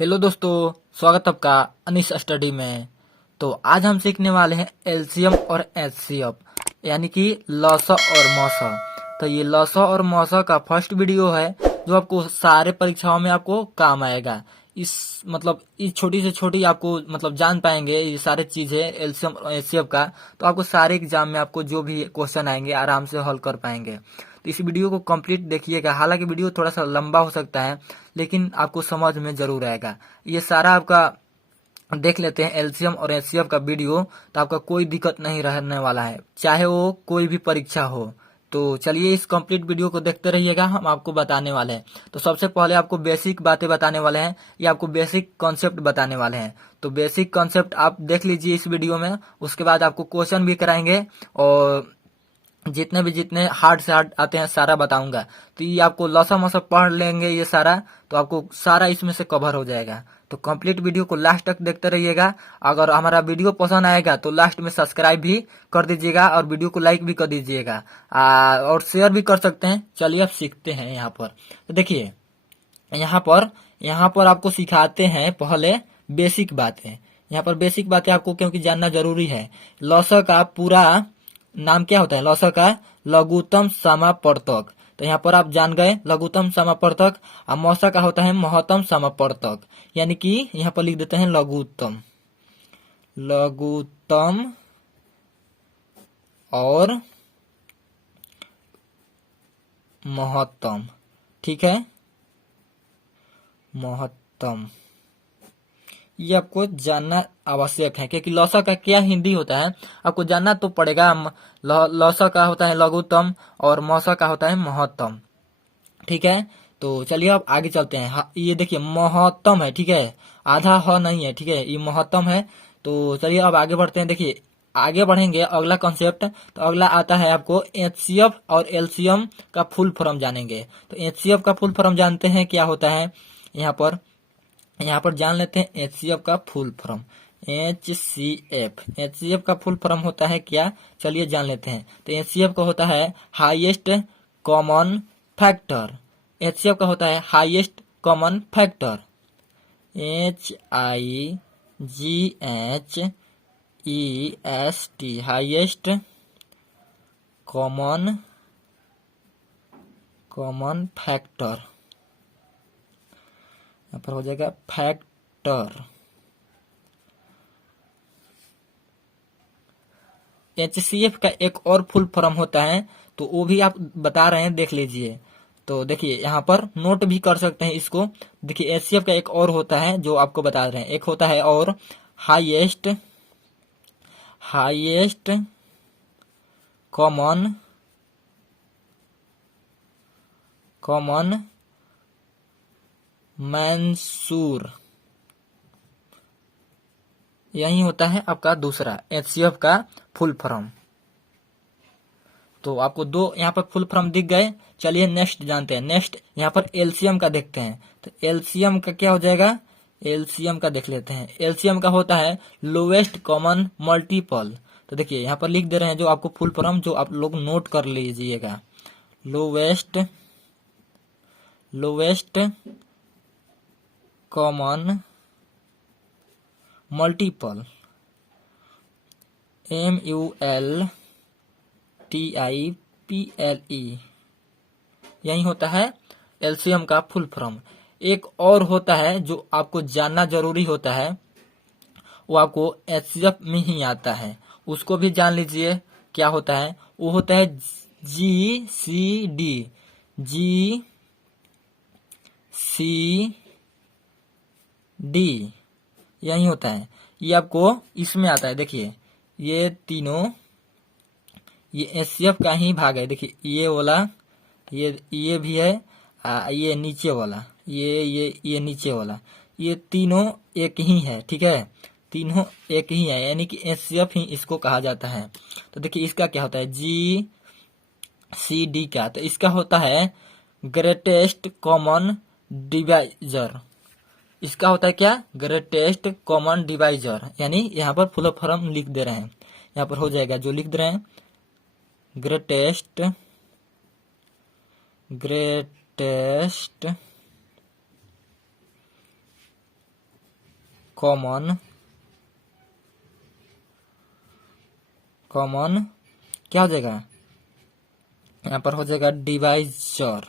Hello दोस्तों, स्वागत आपका अनिश स्टडी में। तो आज हम सीखने वाले हैं एलसीएम और एचसीएफ, यानी कि लॉसा और मौसा। तो ये लॉसा और मौसा का फर्स्ट वीडियो है जो आपको सारे परीक्षाओं में आपको काम आएगा। इस छोटी से छोटी आपको जान पाएंगे ये सारे चीजें एलसीएम और एचसीएफ का। तो आपको सारे एग्जाम में आपको जो भी क्वेश्चन आएंगे आराम से हल कर पाएंगे। तो इस वीडियो को कंप्लीट देखिएगा। हालांकि वीडियो थोड़ा सा लंबा हो सकता है, लेकिन आपको समझ में जरूर आएगा। ये सारा आपका देख लेते हैं एलसीएम और एचसीएफ का वीडियो, तो आपका कोई दिक्कत नहीं रहने वाला है, चाहे वो कोई भी परीक्षा हो। तो चलिए इस कंप्लीट वीडियो को देखते रहिएगा, हम आपको बताने वाले हैं। तो सबसे पहले आपको बेसिक बातें बताने वाले हैं, या आपको बेसिक कॉन्सेप्ट बताने वाले हैं। तो बेसिक कॉन्सेप्ट आप देख लीजिए इस वीडियो में, उसके बाद आपको क्वेश्चन भी कराएंगे और जितने हार्ड से हार्ड आते हैं सारा बताऊंगा। तो ये आपको लौसा मौसा पढ़ लेंगे ये सारा, तो आपको सारा इसमें से कवर हो जाएगा। तो कंप्लीट वीडियो को लास्ट तक देखते रहिएगा। अगर हमारा वीडियो पसंद आएगा तो लास्ट में सब्सक्राइब भी कर दीजिएगा और वीडियो को लाइक भी कर दीजिएगा, और शेयर भी कर सकते हैं। चलिए अब सीखते हैं। यहाँ पर तो देखिए, यहाँ पर आपको सिखाते हैं पहले बेसिक बातें। यहाँ पर बेसिक बातें आपको क्योंकि जानना जरूरी है। लौसा का पूरा नाम क्या होता है? लौसा का लघुत्तम समापर्तक। तो यहाँ पर आप जान गए लघुत्तम समापर्तक। और मौसा का होता है महत्तम समापर्तक, यानी कि यहाँ पर लिख देते हैं लघुत्तम और महत्तम। ठीक है, महत्तम ये आपको जानना आवश्यक है, क्योंकि लौसा का क्या हिंदी होता है आपको जानना तो पड़ेगा। लौसा का होता है लघुत्तम और मौसा का होता है महत्तम। ठीक है, तो चलिए अब आगे चलते हैं। ये देखिए महत्तम है, ठीक है, आधा ह नहीं है, ठीक है, ये महत्तम है। तो चलिए अब आगे बढ़ते हैं। देखिए आगे बढ़ेंगे अगला कॉन्सेप्ट। तो अगला आता है आपको एचसीएफ और एलसीएम का फुल फॉर्म जानेंगे। तो एचसीएफ का फुल फॉर्म जानते हैं क्या होता है? यहाँ पर जान लेते हैं एचसीएफ का फुल फॉर्म। एचसीएफ का फुल फॉर्म होता है क्या? चलिए जान लेते हैं। तो एचसीएफ का होता है हाईएस्ट कॉमन फैक्टर। एचसीएफ का होता है highest common factor. HIGHEST, highest common factor. यहाँ पर हो जाएगा फैक्टर। एचसीएफ का एक और फुल फॉर्म होता है, तो वो भी आप बता रहे हैं, देख लीजिए। तो देखिए यहाँ पर नोट भी कर सकते हैं इसको। देखिए एचसीएफ का एक और होता है जो आपको बता रहे हैं, एक होता है और हाईएस्ट कॉमन मैंसूर। यही होता है आपका दूसरा एचसीएफ का फुल फॉर्म। तो आपको दो यहाँ पर फुल फॉर्म दिख गए। चलिए नेक्स्ट जानते हैं। नेक्स्ट यहाँ पर एलसीएम का देखते हैं। तो एलसीएम का क्या हो जाएगा? एलसीएम का देख लेते हैं। एलसीएम का होता है लोवेस्ट कॉमन मल्टीपल। तो देखिए यहाँ पर लिख दे रहे हैं जो आपको फुल फॉर्म, जो आप लोग नोट कर लीजिएगा। लोवेस्ट कॉमन मल्टीपल, MULTIPLE, यही होता है एलसीएम का फुल फॉर्म। एक और होता है जो आपको जानना जरूरी होता है, वो आपको एचसीएफ में ही आता है, उसको भी जान लीजिए क्या होता है। वो होता है GCD, यही होता है। ये आपको इसमें आता है। देखिए ये तीनों, ये एचसीएफ का ही भाग है। देखिए ये वाला, ये भी है, ये नीचे वाला, ये नीचे वाला, ये तीनों एक ही है। ठीक है, तीनों एक ही है, यानी कि एचसीएफ ही इसको कहा जाता है। तो देखिए इसका क्या होता है GCD का, तो इसका होता है ग्रेटेस्ट कॉमन डिवाइजर। इसका होता है क्या? Greatest common divisor. यानी यहाँ पर फुल फॉर्म लिख दे रहे हैं, यहाँ पर हो जाएगा जो लिख दे रहे हैं, ग्रेटेस्ट कॉमन क्या हो जाएगा, यहाँ पर हो जाएगा डिवाइजर,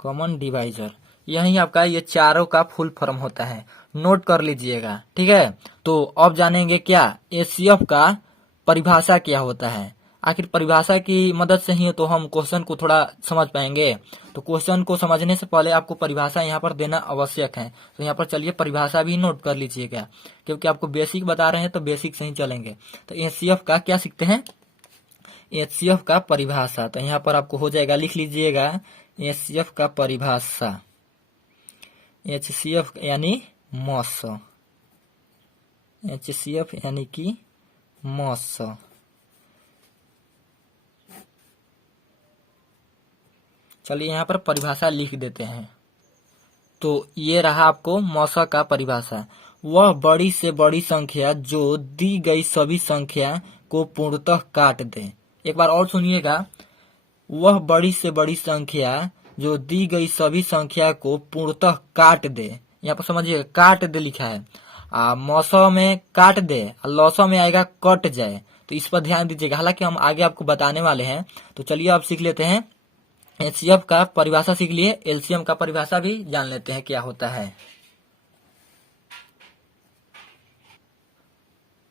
कॉमन डिवाइजर। यही आपका ये चारों का फुल फॉर्म होता है, नोट कर लीजिएगा, ठीक है। तो अब जानेंगे क्या एचसीएफ का परिभाषा क्या होता है। आखिर परिभाषा की मदद से ही तो हम क्वेश्चन को थोड़ा समझ पाएंगे। तो क्वेश्चन को समझने से पहले आपको परिभाषा यहाँ पर देना आवश्यक है। तो यहाँ पर चलिए परिभाषा भी नोट कर लीजिएगा, क्योंकि आपको बेसिक बता रहे हैं तो बेसिक से ही चलेंगे। तो एचसीएफ का क्या सीखते हैं, एचसीएफ का परिभाषा। तो यहाँ पर आपको हो जाएगा, लिख लीजिएगा एचसीएफ का परिभाषा। एचसीएफ यानी मॉस, एचसीएफ यानी कि मॉस। चलिए यहाँ पर परिभाषा लिख देते हैं। तो ये रहा आपको मौसा का परिभाषा। वह बड़ी से बड़ी संख्या जो दी गई सभी संख्या को पूर्णतः काट दे। एक बार और सुनिएगा, वह बड़ी से बड़ी संख्या जो दी गई सभी संख्या को पूर्णतः काट दे। यहाँ पर समझिएगा काट दे लिखा है, मौसा में काट दे, लौसा में आएगा कट जाए। तो इस पर ध्यान दीजिएगा, हालांकि हम आगे आपको बताने वाले हैं। तो चलिए अब सीख लेते हैं एचसीएफ का परिभाषा सीख लिए, एलसीएम का परिभाषा भी जान लेते हैं क्या होता है।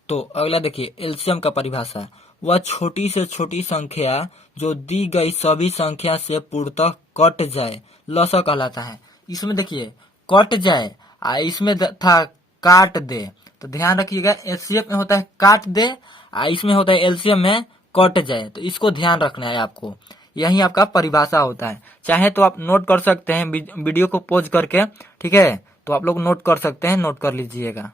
तो अगला देखिए एलसीएम का परिभाषा, वह छोटी से छोटी संख्या जो दी गई सभी संख्या से पूर्णतः कट जाए, लसा कहलाता है। इसमें देखिए कट जाए, इसमें था काट दे। तो ध्यान रखिएगा, एचसीएफ में होता है काट दे, इसमें होता है एलसीएम में कट जाए। तो इसको ध्यान रखना है आपको, यही आपका परिभाषा होता है। चाहे तो आप नोट कर सकते हैं वीडियो को पॉज करके, ठीक है। तो आप लोग नोट कर सकते हैं, नोट कर लीजिएगा।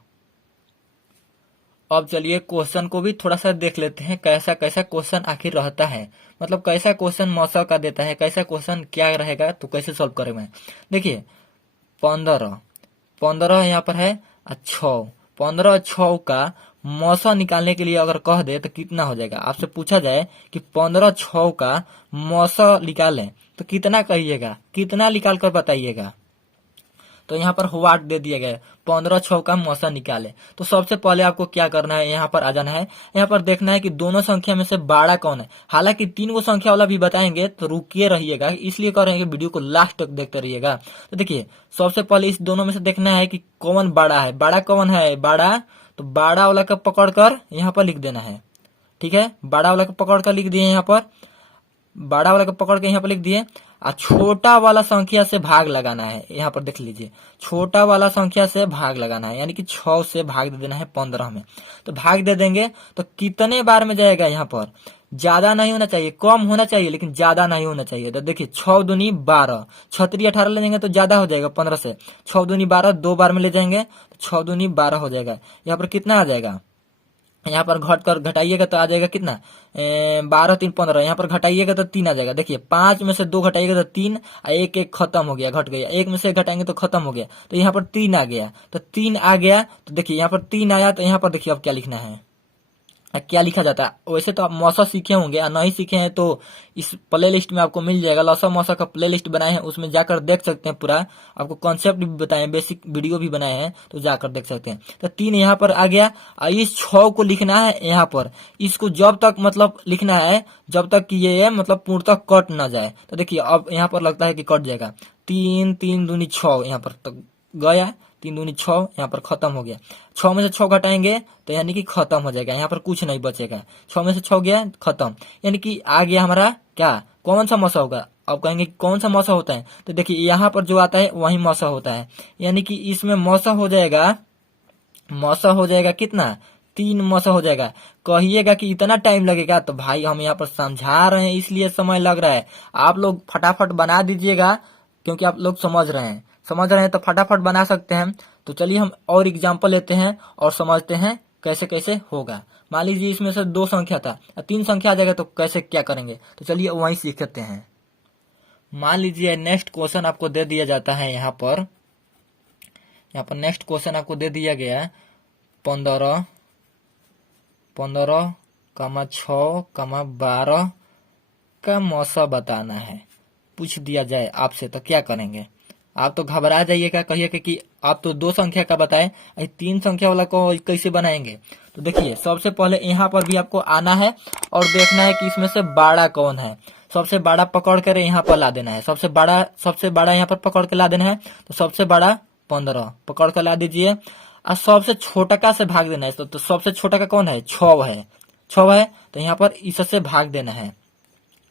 अब चलिए क्वेश्चन को भी थोड़ा सा देख लेते हैं, कैसा कैसा क्वेश्चन आखिर रहता है, मतलब कैसा क्वेश्चन मौसा का देता है, कैसा क्वेश्चन क्या रहेगा, तो कैसे सॉल्व करेंगे। देखिए 15 यहाँ पर है 6, 15 6 का मौसा निकालने के लिए अगर कह दे तो कितना हो जाएगा। आपसे पूछा जाए कि 15 6 का मौसा निकालें तो कितना कहिएगा, कितना निकाल कर बताइएगा। तो यहाँ पर व्हाट दे दिया गया, 15 6 का मौसा निकाले। तो सबसे पहले आपको क्या करना है, यहाँ पर आ जाना है, यहाँ पर देखना है कि दोनों संख्या में से बड़ा कौन है। हालांकि 3 गो संख्या वाला भी बताएंगे, तो रुकिए रहिएगा, इसलिए कह रहे हैं कि वीडियो को लास्ट तक देखते रहिएगा। तो देखिए सबसे पहले इस दोनों में से देखना है कि कौन बड़ा है, बड़ा कौन है, बड़ा। तो बड़ा वाला का पकड़ कर यहाँ पर लिख देना है, ठीक है। बड़ा वाला का पकड़ कर लिख दिए, यहाँ पर बड़ा वाला का पकड़ के यहाँ पर लिख दिए। छोटा वाला संख्या से भाग लगाना है, यहाँ पर देख लीजिए, छोटा वाला संख्या से भाग लगाना है, यानी कि 6 से भाग दे देना है 15 में। तो भाग दे देंगे तो कितने बार में जाएगा, यहाँ पर ज्यादा नहीं होना चाहिए, कम होना चाहिए, लेकिन ज्यादा नहीं होना चाहिए। तो देखिए 6 दूनी 12, 6 18 ले जाएंगे तो ज्यादा हो जाएगा 15 से। 6 दूनी 12 2 बार में ले जाएंगे तो 6 दूनी 12 हो जाएगा। यहाँ पर कितना आ जाएगा, यहाँ पर घट कर घटाइएगा तो आ जाएगा कितना, 12 3 15। यहाँ पर घटाइएगा तो 3 आ जाएगा। देखिए 5 में से 2 घटाइएगा तो 3, एक एक खत्म हो गया, घट गया। एक में से घटाएंगे तो खत्म हो गया। तो यहाँ पर 3 आ गया, तो 3 आ गया। तो देखिए यहाँ पर 3 आया, तो यहाँ पर देखिए अब क्या लिखना है, क्या लिखा जाता है। वैसे तो आप मौसा सीखे होंगे, और नहीं सीखे हैं तो इस प्ले लिस्ट में आपको मिल जाएगा, लौसा मौसा का प्ले लिस्ट बनाए हैं, उसमें जाकर देख सकते हैं। पूरा आपको कॉन्सेप्ट भी बताए हैं, बेसिक वीडियो भी बनाए हैं, तो जाकर देख सकते हैं। तो 3 यहाँ पर आ गया, और इस 6 को लिखना है यहाँ पर। इसको जब तक मतलब लिखना है जब तक कि ये मतलब पूर्णतः कट ना जाए। तो देखिए अब यहाँ पर लगता है कि कट जाएगा। 3 3 दूनी 6 यहाँ पर तक गया, 3 दूनी 6, यहाँ पर खत्म हो गया। 6 में से 6 घटाएंगे तो यानी कि खत्म हो जाएगा, यहाँ पर कुछ नहीं बचेगा। 6 में से 6 गया, खत्म, यानी कि आ गया हमारा क्या, कौन सा मौसा होगा। अब कहेंगे कौन सा मौसा होता है, तो देखिए यहाँ पर जो आता है वही मौसा होता है, यानी कि इसमें मौसा हो जाएगा, मौसा हो जाएगा कितना, 3 मौसा हो जाएगा। कहिएगा कि इतना टाइम लगेगा, तो भाई हम यहाँ पर समझा रहे हैं इसलिए समय लग रहा है। आप लोग फटाफट बना दीजिएगा, क्योंकि आप लोग समझ रहे हैं तो फटाफट बना सकते हैं। तो चलिए हम और एग्जाम्पल लेते हैं और समझते हैं कैसे कैसे होगा। मान लीजिए इसमें से 2 संख्या था, 3 संख्या आ जाएगा, तो कैसे क्या करेंगे, तो चलिए वहीं सीखते हैं। मान लीजिए नेक्स्ट क्वेश्चन आपको दे दिया जाता है, यहाँ पर नेक्स्ट क्वेश्चन आपको दे दिया गया 15 15, 6, 12 का मौसा बताना है। पूछ दिया जाए आपसे तो क्या करेंगे, आप तो घबरा जाइएगा, कहिएगा कि आप तो 2 संख्या का बताए, 3 संख्या वाला को कैसे बनाएंगे। तो देखिए सबसे पहले यहाँ पर भी आपको आना है और देखना है कि इसमें से बड़ा कौन है। सबसे बड़ा पकड़ कर यहाँ पर ला देना है, सबसे बड़ा यहाँ पर पकड़ के ला देना है। तो सबसे बड़ा 15 पकड़ कर ला दीजिए और सबसे छोटा का से भाग देना है। तो सबसे छोटा का कौन है, 6 है, 6 है। तो यहाँ पर इससे भाग देना है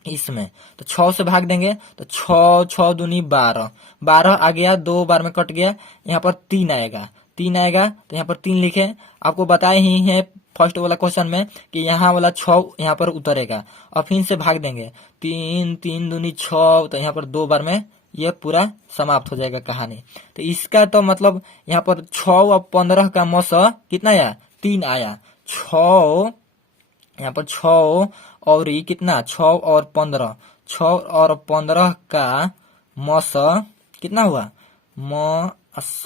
इसमें। तो 6 से भाग देंगे तो 6 6 दूनी 12, 12 आ गया, 2 बार में कट गया। यहाँ पर 3 आएगा, 3 आएगा तो यहाँ पर 3 लिखे। आपको बताए ही है फर्स्ट वाला क्वेश्चन में कि यहाँ वाला 6 यहाँ पर उतरेगा और फिर से भाग देंगे। 3 3 दूनी 6, तो यहाँ पर 2 बार में ये पूरा समाप्त हो जाएगा कहानी। तो इसका तो मतलब यहाँ पर 6 और 15 का मौस कितना आया, 3 आया। 6 यहाँ पर 6 और ये कितना, 6 और 15, 6 और 15 का मौस कितना हुआ, मौस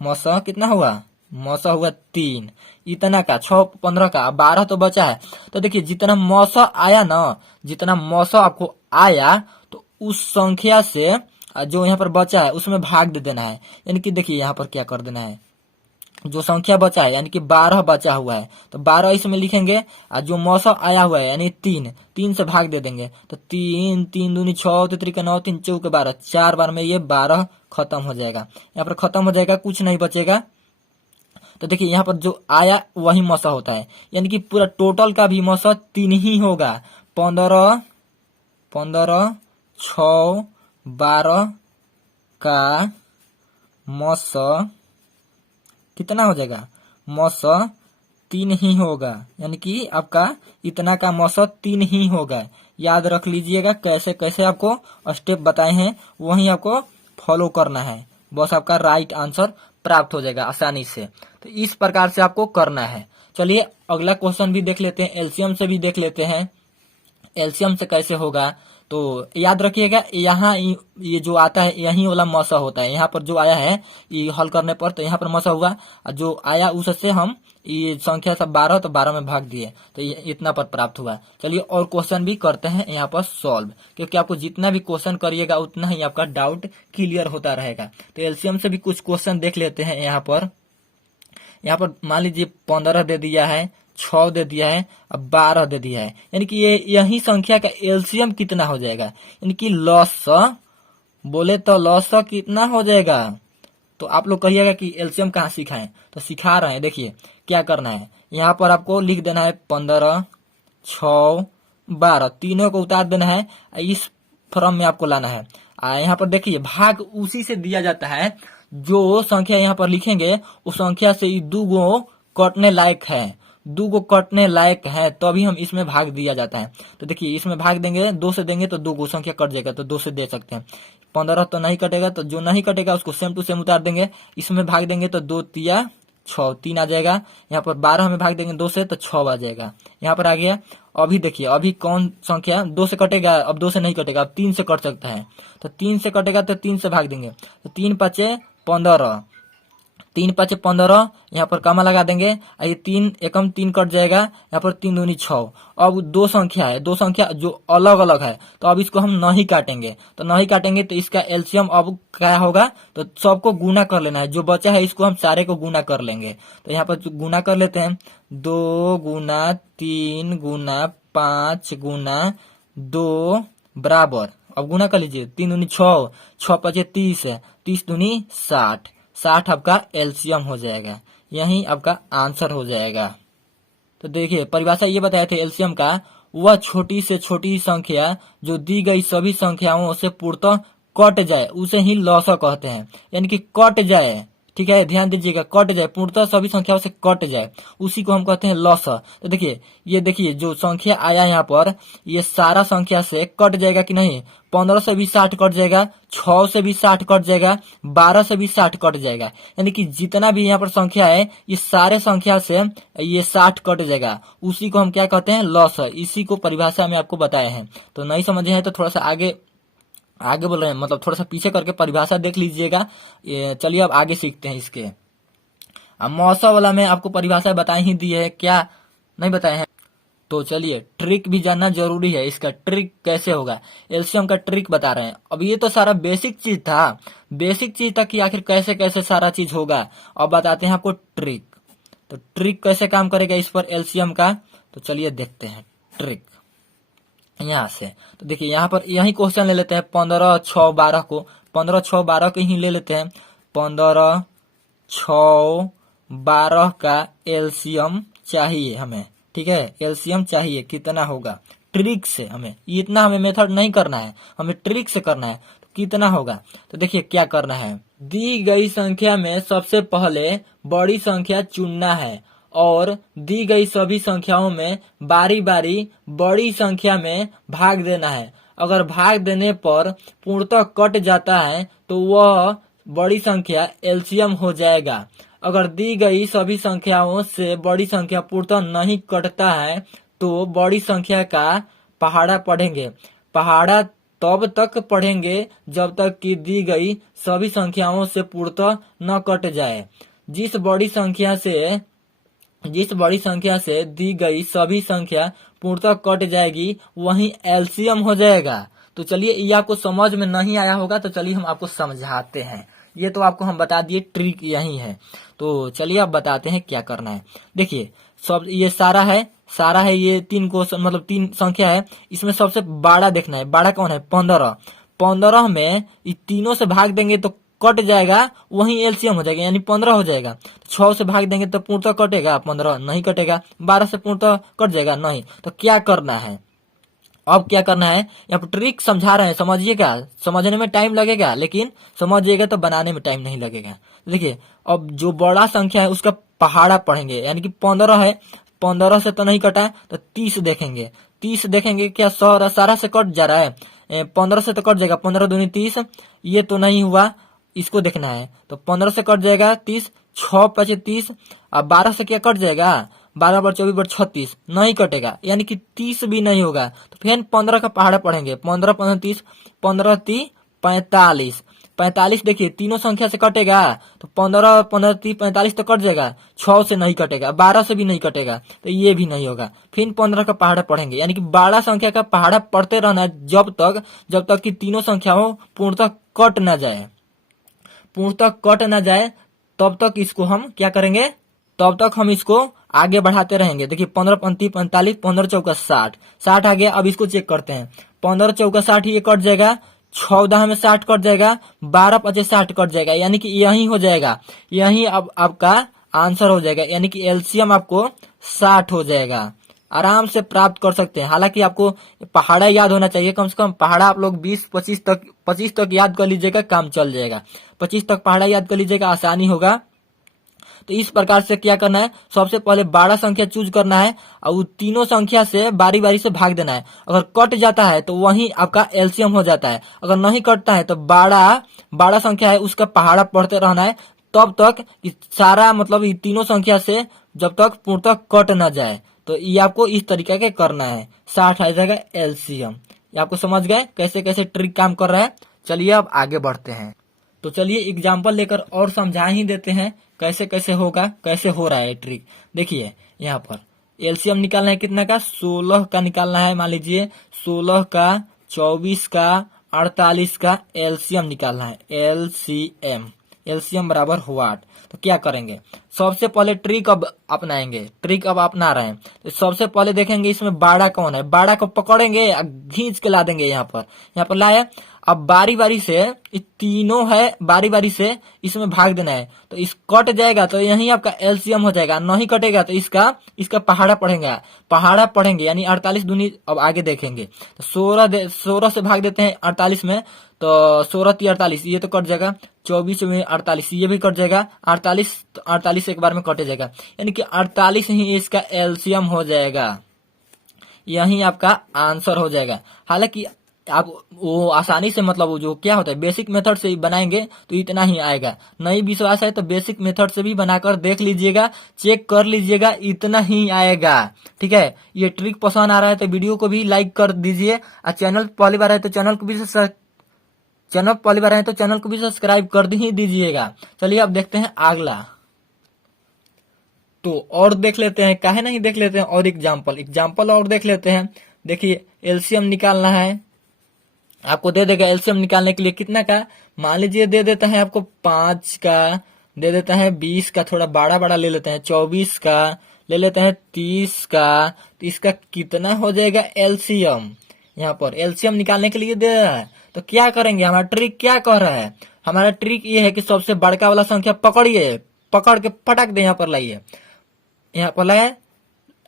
कितना हुआ, मौस हुआ 3। इतना का 6 15 का 12 तो बचा है। तो देखिए जितना मौस आया ना, जितना मौस आपको आया तो उस संख्या से जो यहाँ पर बचा है उसमें भाग दे देना है। यानी कि देखिए यहाँ पर क्या कर देना है, जो संख्या बचा है यानी कि 12 बचा हुआ है तो 12 इसमें लिखेंगे और जो मौसम आया हुआ है यानी 3 से भाग दे देंगे। तो 3 3 दूनी 6, 3 9, 3 चौके 12, 4 बार में ये 12 खत्म हो जाएगा। यहाँ पर खत्म हो जाएगा, कुछ नहीं बचेगा। तो देखिए यहाँ पर जो आया वही मौसम होता है, यानी कि पूरा टोटल का भी मौसम 3 ही होगा। 15 15 6 12 का मौसम कितना हो जाएगा, मौसम 3 ही होगा। यानी कि आपका इतना का मौसम 3 ही होगा। याद रख लीजिएगा, कैसे कैसे आपको स्टेप बताए हैं वही आपको फॉलो करना है, बस आपका राइट आंसर प्राप्त हो जाएगा आसानी से। तो इस प्रकार से आपको करना है। चलिए अगला क्वेश्चन भी देख लेते हैं, एलसीएम से भी देख लेते हैं। एलसीएम से कैसे होगा तो याद रखिएगा, यहाँ ये जो आता है यही वाला मौसा होता है। यहाँ पर जो आया है ये हल करने पर तो यहाँ पर मौसा हुआ, और जो आया उससे हम ये संख्या सब 12 तो 12 में भाग दिए तो ये इतना पर प्राप्त हुआ। चलिए और क्वेश्चन भी करते हैं यहाँ पर सॉल्व, क्योंकि आपको जितना भी क्वेश्चन करिएगा उतना ही आपका डाउट क्लियर होता रहेगा। तो एलसीएम से भी कुछ क्वेश्चन देख लेते हैं। यहाँ पर मान लीजिए 15 दे दिया है, 6 दे दिया है, अब 12 दे दिया है, यानी कि ये यही संख्या का एलसीएम कितना हो जाएगा, यानी कि लॉस बोले तो लॉस कितना हो जाएगा। तो आप लोग कहिएगा कि एलसीएम कहाँ सिखाएं, तो सिखा रहे हैं। देखिए क्या करना है, यहाँ पर आपको लिख देना है 15 6 12 तीनों को उतार देना है, इस फॉर्म में आपको लाना है। यहाँ पर देखिए भाग उसी से दिया जाता है, जो संख्या यहाँ पर लिखेंगे उस संख्या से 2 गो कटने लायक है, 2 गो कटने लायक है तभी हम इसमें भाग दिया जाता है। तो देखिए इसमें भाग देंगे 2 से देंगे तो 2 गो संख्या कट जाएगा, तो 2 से दे सकते हैं। 15 तो नहीं कटेगा, तो जो नहीं कटेगा उसको सेम टू सेम उतार देंगे। इसमें भाग देंगे तो 2 तिया 6 3 आ जाएगा। यहाँ पर 12 में भाग देंगे 2 से तो 6 आ जाएगा। यहाँ पर आ गया। अभी देखिए अभी कौन संख्या 2 से कटेगा, अब 2 से नहीं कटेगा, अब 3 से कट सकता है। तो 3 से कटेगा तो 3 से भाग देंगे, तो 3 5 15, 3 5 15, यहाँ पर कमा लगा देंगे, ये 3 एकम 3 कट जाएगा, यहाँ पर 3 दूनी 6। अब 2 संख्या है, 2 संख्या जो अलग अलग है तो अब इसको हम नहीं काटेंगे, तो नहीं काटेंगे तो इसका एलसीएम अब क्या होगा, तो सबको गुना कर लेना है। जो बचा है इसको हम सारे को गुना कर लेंगे। तो यहाँ पर गुना कर लेते हैं, 2 गुना 3 गुना 5 गुना 2 बराबर, अब गुना कर लीजिए, 3 दूनी 6, 6 5 30, 30 दूनी 60, 60 आपका एलसीएम हो जाएगा, यही आपका आंसर हो जाएगा। तो देखिए परिभाषा ये बताए थे एलसीएम का, वह छोटी से छोटी संख्या जो दी गई सभी संख्याओं से पूर्णतः कट जाए उसे ही लॉस कहते हैं। यानी कि कट जाए, ठीक है ध्यान दीजिएगा, कट जाए, पूर्णतः सभी संख्याओं से कट जाए उसी को हम कहते हैं लॉस। तो देखिए ये देखिए जो संख्या आया यहाँ पर ये सारा संख्या से कट जाएगा कि नहीं, 15 से भी 60 कट जाएगा, 6 से भी 60 कट जाएगा, 12 से भी 60 कट जाएगा। यानी कि जितना भी यहाँ पर संख्या है ये सारे संख्या से ये 60 कट जाएगा, उसी को हम क्या कहते हैं लॉस। इसी को परिभाषा में आपको बताए हैं। तो नहीं समझे हैं तो थोड़ा सा आगे बोल रहे हैं, मतलब थोड़ा सा पीछे करके परिभाषा देख लीजिएगा। चलिए अब आगे सीखते हैं इसके। अब मौसा वाला में आपको परिभाषा बताई ही दी है, क्या नहीं बताए हैं। तो चलिए ट्रिक भी जानना जरूरी है, इसका ट्रिक कैसे होगा, एलसीएम का ट्रिक बता रहे हैं। अब ये तो सारा बेसिक चीज था कि आखिर कैसे कैसे सारा चीज होगा। अब बताते हैं आपको ट्रिक। तो ट्रिक कैसे काम करेगा इस पर एलसीएम का, तो चलिए देखते हैं ट्रिक यहाँ से। तो देखिए यहाँ पर यही क्वेश्चन ले लेते हैं 15, 6, 12 को, 15, 6, 12 के ही ले लेते हैं। 15, 6, 12 का एलसीएम चाहिए हमें, ठीक है। एलसीएम चाहिए कितना होगा, ट्रिक से हमें, इतना हमें मेथड नहीं करना है, हमें ट्रिक से करना है। तो कितना होगा, तो देखिए क्या करना है। दी गई संख्या में सबसे पहले बड़ी संख्या चुनना है और दी गई सभी संख्याओं में बारी बारी बड़ी संख्या में भाग देना है। अगर भाग देने पर पूर्णतः कट जाता है तो वह बड़ी संख्या एलसीएम हो जाएगा। अगर दी गई सभी संख्याओं से बड़ी संख्या पूर्णतः नहीं कटता है तो बड़ी संख्या का पहाड़ा पढ़ेंगे। पहाड़ा तब तक पढ़ेंगे जब तक कि दी गई सभी संख्याओं से पूर्णतः न कट जाए। जिस बड़ी संख्या से दी गई सभी संख्या पूर्णतः कट जाएगी वही एलसीएम हो जाएगा। तो चलिए ये आपको समझ में नहीं आया होगा तो चलिए हम आपको समझाते हैं। ये तो आपको हम बता दिए, ट्रिक यही है। तो चलिए अब बताते हैं क्या करना है। देखिए सब ये सारा है ये तीन को मतलब तीन संख्या है, इसमें सबसे बड़ा देखना है। बड़ा कौन है, 15। 15 में ये तीनों से भाग देंगे तो कट जाएगा, वही एलसीएम हो जाएगा, यानी 15 हो जाएगा। 6 से भाग देंगे तो पूर्णतः कटेगा, 15 नहीं कटेगा। 12 से पूर्णतः कट जाएगा, नहीं। तो क्या करना है, अब क्या करना है, यहाँ पर ट्रिक समझा रहे हैं, समझिएगा। समझने में टाइम लगेगा लेकिन समझिएगा तो बनाने में टाइम नहीं लगेगा। देखिए अब जो बड़ा संख्या है उसका पहाड़ा पढ़ेंगे, यानी कि 15 है, 15 से तो नहीं कटा तो 30 देखेंगे। 30 देखेंगे, क्या सारा से कट जा रहा है, 15 से तो कट जाएगा, 15 दूनी 30, ये तो नहीं हुआ, इसको देखना है। तो 15 से कट जाएगा 30, 6 5 30, अब 12 से क्या कट जाएगा, 12 बार 24 बार 36, नहीं कटेगा, यानी कि 30 भी नहीं होगा। तो फिर 15 का पहाड़ा पढ़ेंगे, 15 15 30, 15 30 45, 45 देखिए तीनों संख्या से कटेगा तो 15 15 30 45 तो कट जाएगा, 6 से नहीं कटेगा, 12 से भी नहीं कटेगा, तो ये भी नहीं होगा। फिर 15 का पहाड़ा पढ़ेंगे, यानी कि बड़ा संख्या का पहाड़ा पढ़ते रहना है जब तक कि तीनों संख्याओं पूर्णतः कट न जाए। पूर्णतः कट न जाए तब तक इसको हम क्या करेंगे, तब तक हम इसको आगे बढ़ाते रहेंगे। देखिए 15 35 45, 15 चौका 60, 60 आ गया। अब इसको चेक करते हैं, 15 चौका 60 ये कट जाएगा, 14 में 60 कट जाएगा, 12 5 60 कट जाएगा, यानी कि यही हो जाएगा, यही अब आपका आंसर हो जाएगा, यानी कि एलसीएम आपको 60 हो जाएगा। आराम से प्राप्त कर सकते हैं। हालांकि आपको पहाड़ा याद होना चाहिए, कम से कम पहाड़ा आप लोग 25 तक याद कर लीजिएगा, काम चल जाएगा। 25 तक पहाड़ा याद कर लीजिएगा, आसानी होगा। तो इस प्रकार से क्या करना है, सबसे पहले बड़ा संख्या चूज करना है और तीनों संख्या से बारी बारी से भाग देना है। अगर कट जाता है तो वही आपका एलसीएम हो जाता है, अगर नहीं कटता है तो बड़ा संख्या है उसका पहाड़ा पढ़ते रहना है तब तक सारा मतलब ये तीनों संख्या से जब तक पूर्णतः कट न जाए। तो ये आपको इस तरीके के करना है, 60 आ जाएगा एलसीएम। ये आपको समझ गए कैसे कैसे ट्रिक काम कर रहा है। चलिए अब आगे बढ़ते हैं। तो चलिए एग्जाम्पल लेकर और समझा ही देते हैं कैसे कैसे होगा, कैसे हो रहा है ट्रिक। देखिए यहाँ पर एलसीएम निकालना है, कितना का, 16 का निकालना है। मान लीजिए 16 का, 24 का, 48 का एलसीएम निकालना है। एलसीएम बराबर व्हाट। तो क्या करेंगे, सबसे पहले ट्रिक अब अपनाएंगे, ट्रिक अब अपना रहे हैं। तो सबसे पहले देखेंगे इसमें बड़ा कौन है, बड़ा को पकड़ेंगे, घींच के ला देंगे यहाँ पर लाया। अब बारी बारी से ये तीनों है, बारी बारी से इसमें भाग देना है। तो इस कट जाएगा तो यही आपका एलसीएम हो जाएगा, नहीं कटेगा तो इसका पहाड़ा पढ़ेंगे यानी 48 दूनी। अब आगे देखेंगे तो 16 से भाग देते हैं 48 में, तो 16 3 48, ये तो कट जाएगा। 24 में 48, ये भी कट जाएगा। 48 एक बार में कट जाएगा, यानी कि 48 ही इसका एलसीएम हो जाएगा, यही आपका आंसर हो जाएगा। हालांकि आप वो आसानी से मतलब वो जो क्या होता है बेसिक मेथड से बनाएंगे तो इतना ही आएगा। नहीं विश्वास है तो बेसिक मेथड से भी बनाकर देख लीजिएगा, चेक कर लीजिएगा, इतना ही आएगा। ठीक है, ये ट्रिक पसंद आ रहा है तो वीडियो को भी लाइक कर दीजिए और चैनल पहली बार है तो चैनल को भी सब्सक्राइब कर ही दीजिएगा। चलिए अब देखते हैं अगला तो और देख लेते हैं, काहे नहीं देख लेते हैं और एग्जाम्पल और देख लेते हैं। देखिए एलसीएम निकालना है, आपको दे देगा एलसीएम निकालने के लिए कितना का, मान लीजिए दे देता है आपको 5 का, दे देता है 20 का, थोड़ा बड़ा बड़ा ले लेते हैं 24 का, ले लेते हैं 30 का। तो इसका कितना हो जाएगा एलसीएम, यहाँ पर एलसीएम निकालने के लिए दे रहा है। तो क्या करेंगे, हमारा ट्रिक क्या कह रहा है, हमारा ट्रिक ये है कि सबसे बड़का वाला संख्या पकड़िए, पकड़ के पटक दे, यहाँ पर लाइए, यहाँ पर लाए।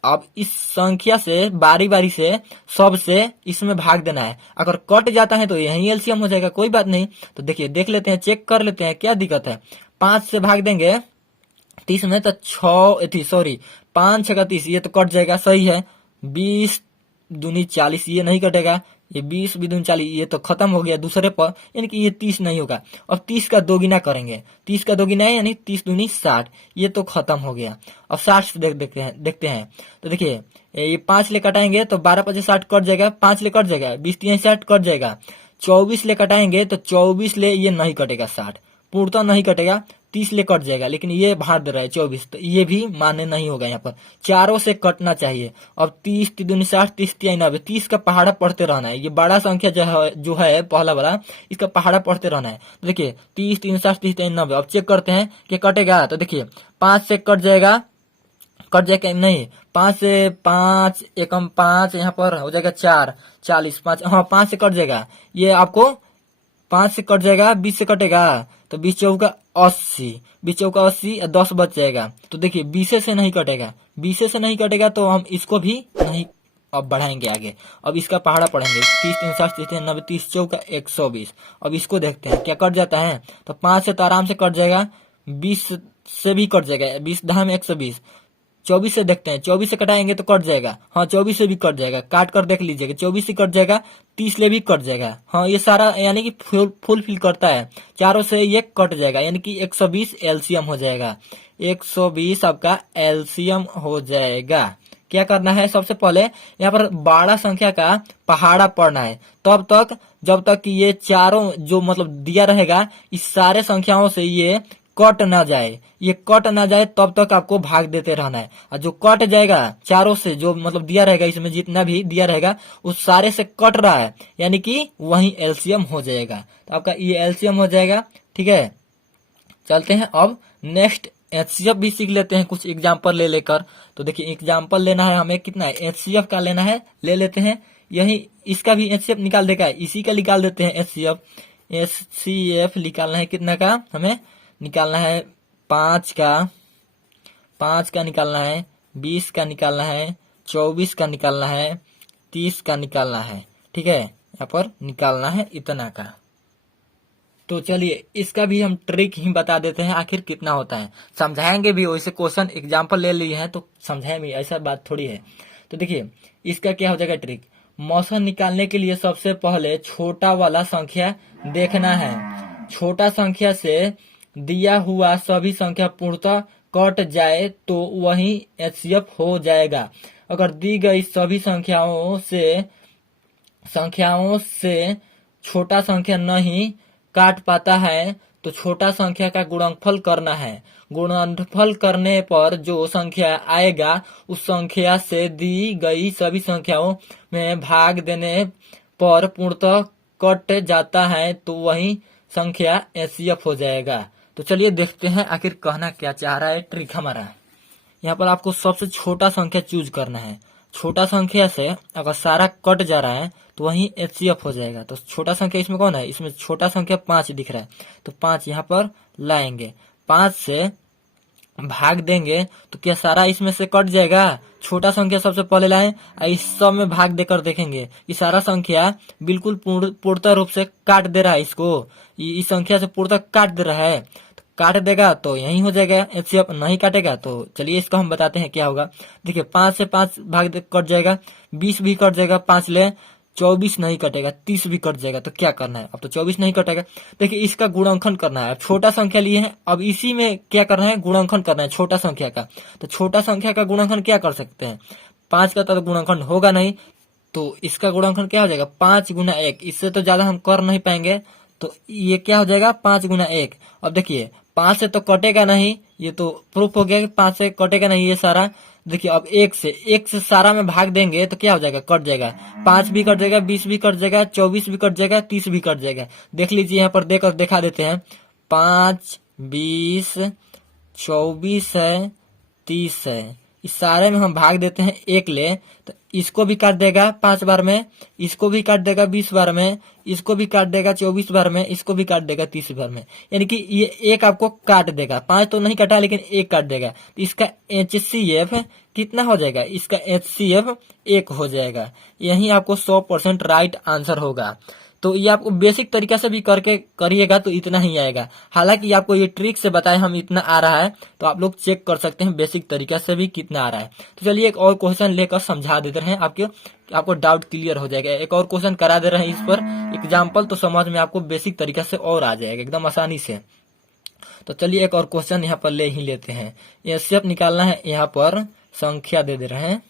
अब इस संख्या से बारी बारी से सबसे इसमें भाग देना है, अगर कट जाता है तो यही एलसीएम हो जाएगा, कोई बात नहीं। तो देखिए देख लेते हैं, चेक कर लेते हैं क्या दिक्कत है। 5 से भाग देंगे 30 में तो 5 6 का 30, ये तो कट जाएगा, सही है। 20 दूनी 40, ये नहीं कटेगा, ये 20 भी दूनी 40, ये तो खत्म हो गया दूसरे पर, यानी कि ये 30 नहीं होगा। अब 30 का दोगुना करेंगे, 30 का दोगुना है यानी 30 दूनी 60, ये तो खत्म हो गया। अब 60 से देखते हैं। तो देखिए ये 5 ले कटाएंगे तो 12 5 60 कट जाएगा, 5 ले कट जाएगा, 20 3 60 कट जाएगा। 24 ले कटाएंगे तो 24 ले ये नहीं कटेगा, 60 पूर्णतः नहीं कटेगा, 30 ले कट जाएगा, लेकिन ये भाग दे रहा है 24, तो ये भी मान्य नहीं होगा। यहाँ पर चारों से कटना चाहिए। अब 30 दूनी 60, 30 3 90, 30 का पहाड़ा पढ़ते रहना है। ये बड़ा संख्या जो है पहला वाला, इसका पहाड़ा पढ़ते रहना है। तो देखिए 30 3 60, 30 3 90। अब चेक करते हैं कि कटेगा, तो देखिए 5 से कट जाएगा, नहीं, 5 से 5 एकम 5, यहाँ पर हो जाएगा 4 40, 5 हाँ 5 से कट जाएगा, ये आपको 5 से कट जाएगा, 20 से कटेगा तो 20 चौका 80, 20 चौका 80, 10 बच जाएगा। तो देखिए 20 से नहीं कटेगा, 20 से नहीं कटेगा, तो हम इसको भी नहीं अब बढ़ाएंगे आगे। अब इसका पहाड़ा पढ़ेंगे, 30 3 60 30 3 90, 30 चौका 120। अब इसको देखते हैं क्या कट जाता है, तो 5 से तो आराम से कट जाएगा, 20 से भी कट जाएगा, 20 10 में 120। 24 से देखते हैं, 24 से कटाएंगे तो कट जाएगा, हाँ 24 से भी कट जाएगा, काट कर देख लीजिएगा, 24 से कट जाएगा, 30 से भी कट जाएगा, हाँ ये सारा यानी कि फुल फिल करता है, चारों से ये कट जाएगा, यानी कि 120 एलसीएम हो जाएगा। 120 आपका एलसीएम हो जाएगा। क्या करना है, सबसे पहले यहाँ पर बड़ा संख्या का पहाड़ा पढ़ना है, तब तक जब तक कि ये चारों जो मतलब दिया रहेगा, इस सारे संख्याओं से ये कट ना जाए, ये कट ना जाए तब तक आपको भाग देते रहना है। और जो कट जाएगा चारों से, जो मतलब दिया रहेगा, इसमें जितना भी दिया रहेगा उस सारे से कट रहा है, यानी कि वही एलसीएम हो जाएगा। तो आपका ये एलसीएम हो जाएगा, ठीक है। चलते हैं अब नेक्स्ट एचसीएफ भी सीख लेते हैं कुछ एग्जाम्पल ले लेकर। तो देखिए एग्जाम्पल लेना है हमें, कितना है एचसीएफ का लेना है, ले लेते हैं, यही इसका भी एचसीएफ निकाल देगा, इसी का निकाल देते हैं एचसीएफ। एचसीएफ निकालना है कितना का, हमें निकालना है 5 का निकालना है, 20 का निकालना है, 24 का निकालना है, 30 का निकालना है, ठीक है। यहाँ पर निकालना है इतना का। तो चलिए इसका भी हम ट्रिक ही बता देते हैं, आखिर कितना होता है, समझाएंगे भी, वैसे क्वेश्चन एग्जाम्पल ले लिए हैं तो समझाएं भी, ऐसा बात थोड़ी है। तो देखिए इसका क्या हो जाएगा ट्रिक, मौसम निकालने के लिए सबसे पहले छोटा वाला संख्या देखना है, छोटा संख्या से दिया हुआ सभी संख्या पूर्णतः कट जाए तो वही एचसीएफ हो जाएगा। अगर दी गई सभी संख्याओं से छोटा संख्या नहीं काट पाता है तो छोटा संख्या का गुणनफल करना है। गुणनफल करने पर जो संख्या आएगा उस संख्या से दी गई सभी संख्याओं में भाग देने पर पूर्णतः कट जाता है तो वही संख्या एचसीएफ हो जाएगा। तो चलिए देखते हैं आखिर कहना क्या चाह रहा है ट्रिक हमारा। यहाँ पर आपको सबसे छोटा संख्या चूज करना है, छोटा संख्या से अगर सारा कट जा रहा है तो वही एचसीएफ हो जाएगा। तो छोटा संख्या इसमें कौन है, इसमें छोटा संख्या 5 दिख रहा है, तो 5 यहाँ पर लाएंगे, 5 से भाग देंगे तो क्या सारा इसमें से कट जाएगा, छोटा संख्या सबसे पहले लाएं, इस सब में भाग देकर देखेंगे कि सारा संख्या बिल्कुल पूर्णतः रूप से काट दे रहा है, इसको इस संख्या से पूर्णतः काट दे रहा है, तो काट देगा तो यही हो जाएगा एचसीएफ, नहीं काटेगा तो चलिए इसको हम बताते हैं क्या होगा। देखिए 5 से 5 भाग दे कट जाएगा, 20 भी कट जाएगा, 5 ले 24 नहीं कटेगा, 30 भी कट जाएगा, तो क्या करना है, अब तो 24 नहीं कटेगा। देखिए इसका गुणनखंड करना है, छोटा संख्या लिए हैं, अब इसी में क्या करना है, गुणनखंड करना है छोटा संख्या का। तो छोटा संख्या का गुणनखंड क्या कर सकते हैं, 5 का तो गुणनखंड होगा नहीं, तो इसका गुणनखंड क्या हो जाएगा 5 गुना 1, इससे तो ज्यादा हम कर नहीं पाएंगे, तो ये क्या हो जाएगा 5 गुना 1। अब देखिए 5 से तो कटेगा नहीं, ये तो प्रूफ हो गया कि 5 से कटेगा नहीं ये सारा। देखिए अब 1 से सारा में भाग देंगे तो क्या हो जाएगा, कट जाएगा। 5 भी कट जाएगा, 20 भी कट जाएगा, 24 भी कट जाएगा, 30 भी कट जाएगा। देख लीजिए यहाँ पर देकर दिखा देते हैं। 5, 20, 24 है, 30 है, इस सारे में हम भाग देते हैं 1 ले, तो इसको भी काट देगा 5 बार में, इसको भी काट देगा 20 बार में, इसको भी काट देगा 24 बार में, इसको भी काट देगा 30 बार में। यानी कि ये 1 आपको काट देगा, 5 तो नहीं काटा लेकिन 1 काट देगा। तो इसका HCF कितना हो जाएगा, इसका HCF 1 हो जाएगा। यही आपको 100% राइट आंसर होगा। तो ये आपको बेसिक तरीका से भी करके करिएगा तो इतना ही आएगा। हालांकि आपको ये ट्रिक से बताए हम इतना आ रहा है, तो आप लोग चेक कर सकते हैं बेसिक तरीका से भी कितना आ रहा है। तो चलिए एक और क्वेश्चन लेकर समझा देते हैं, आपको डाउट क्लियर हो जाएगा। एक और क्वेश्चन करा दे रहे हैं इस पर एग्जाम्पल, तो समझ में आपको बेसिक तरीका से और आ जाएगा एकदम आसानी से। तो चलिए एक और क्वेश्चन यहाँ पर ले ही लेते हैं। HCF निकालना है, यहाँ पर संख्या दे रहे हैं।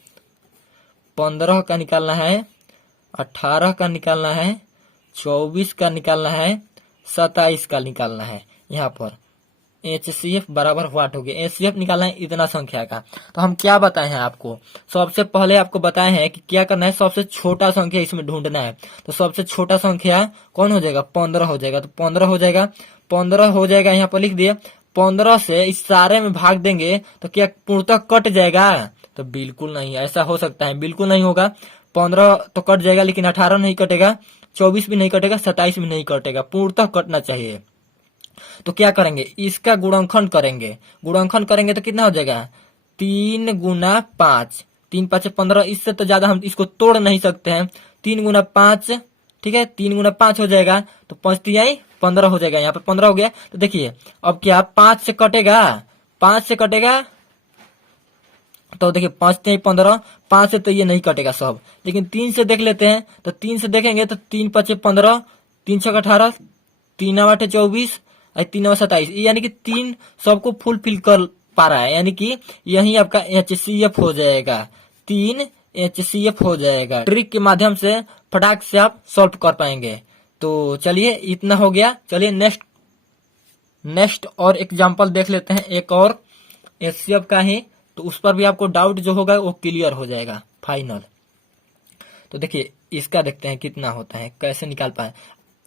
15 का निकालना है, 18 का निकालना है, 24 का निकालना है, 27 का निकालना है। यहाँ पर HCF बराबर व्हाट हो गया, HCF निकालना है इतना संख्या का। तो हम क्या बताए हैं आपको, सबसे पहले आपको बताए हैं कि क्या करना है, सबसे छोटा संख्या इसमें ढूंढना है। तो सबसे छोटा संख्या कौन हो जाएगा, 15 हो जाएगा। तो 15 हो जाएगा, 15 हो जाएगा, यहाँ पर लिख दिए। 15 से इस सारे में भाग देंगे तो क्या पूर्णतः कट जाएगा, तो बिल्कुल नहीं, ऐसा हो सकता है, बिल्कुल नहीं होगा। 15 तो कट जाएगा लेकिन 18 नहीं कटेगा, 24 भी नहीं कटेगा, 27 भी नहीं कटेगा, पूर्णतः कटना चाहिए। तो क्या करेंगे, इसका गुणनखंड करेंगे। गुणनखंड करेंगे तो कितना हो जाएगा, 3 गुना 5, 3 5 15। इससे तो ज्यादा हम इसको तोड़ नहीं सकते हैं। 3 गुना 5, ठीक है, 3 गुना 5 हो जाएगा, तो 5 तिहाई 15 हो जाएगा। यहाँ पे 15 हो गया। तो देखिए अब क्या 5 से कटेगा, 5 से कटेगा, तो देखिए 5 तिहाई 15, 5 से तो ये नहीं कटेगा सब, लेकिन 3 से देख लेते हैं। तो 3 से देखेंगे तो 3 5 15, 3 6 18, 3 8 24, 3 9 27, यानी कि 3 सबको फुलफिल कर पा रहा है, यानी कि यही आपका HCF हो जाएगा। 3 HCF हो जाएगा। ट्रिक के माध्यम से फटाक से आप सॉल्व कर पाएंगे। तो चलिए इतना हो गया। चलिए नेक्स्ट और एग्जाम्पल देख लेते हैं, एक और HCF का ही, तो उस पर भी आपको डाउट जो होगा वो क्लियर हो जाएगा फाइनल। तो देखिए इसका देखते हैं कितना होता है, कैसे निकाल पाए।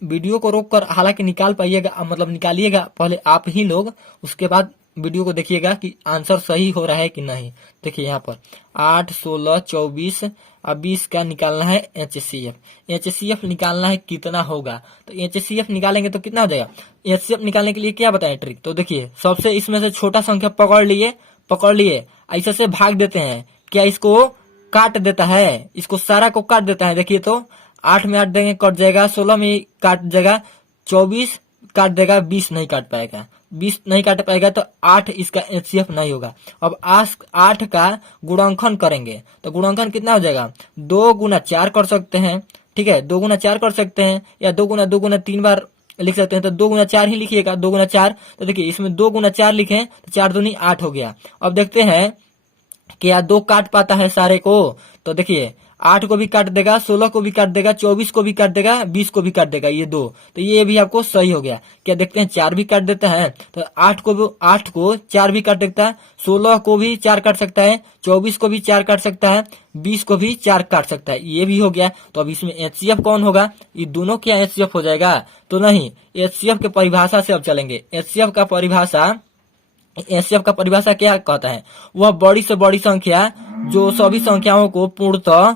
वीडियो को रोककर हालांकि निकाल पाइएगा, मतलब निकालिएगा पहले आप ही लोग, उसके बाद वीडियो को देखिएगा कि आंसर सही हो रहा है कि नहीं। देखिए यहाँ पर 8, 16, 24 और 20 का निकालना है HCF। HCF निकालना है कितना होगा, तो HCF निकालेंगे तो कितना हो जाएगा। HCF निकालने के लिए क्या बताएं ट्रिक, तो देखिए सबसे इसमें से छोटा संख्या पकड़ लिए, ऐसे से भाग देते हैं। क्या इसको काट देता है, इसको सारा को काट देता है। देखिए तो 8 में 8 देंगे कट जाएगा, 16 में काट जाएगा, 24 काट देगा, 20 नहीं काट पाएगा, 20 नहीं काट पाएगा, तो 8 इसका HCF नहीं होगा। अब 8 का गुणनखंड करेंगे तो गुणनखंड कितना हो जाएगा, 2 गुना 4 कर सकते हैं, ठीक है, 2 गुना 4 कर सकते हैं, या 2 गुना 3 बार लिख सकते हैं। तो 2 गुना 4 ही लिखिएगा, 2 गुना 4। तो देखिए इसमें 2 गुना 4 लिखे तो 4 दूनी 8 हो गया। अब देखते हैं क्या 2 काट पाता है सारे को, तो देखिए 8 को भी काट देगा, 16 को भी काट देगा, 24 को भी काट देगा, 20 को भी काट देगा, ये 2, तो ये भी आपको सही हो गया। क्या देखते हैं 4 भी काट देता है, तो 8 को 4 भी काट देता है, 16 को भी 4 काट सकता है, 24 को भी 4 काट सकता है, 20 को भी 4 काट सकता है, ये भी हो गया। तो अब इसमें HCF कौन होगा, ये दोनों क्या HCF हो जाएगा, तो नहीं, HCF के परिभाषा से अब चलेंगे। HCF का परिभाषा क्या कहता है, वह बड़ी से बड़ी संख्या जो सभी संख्याओं को पूर्णतः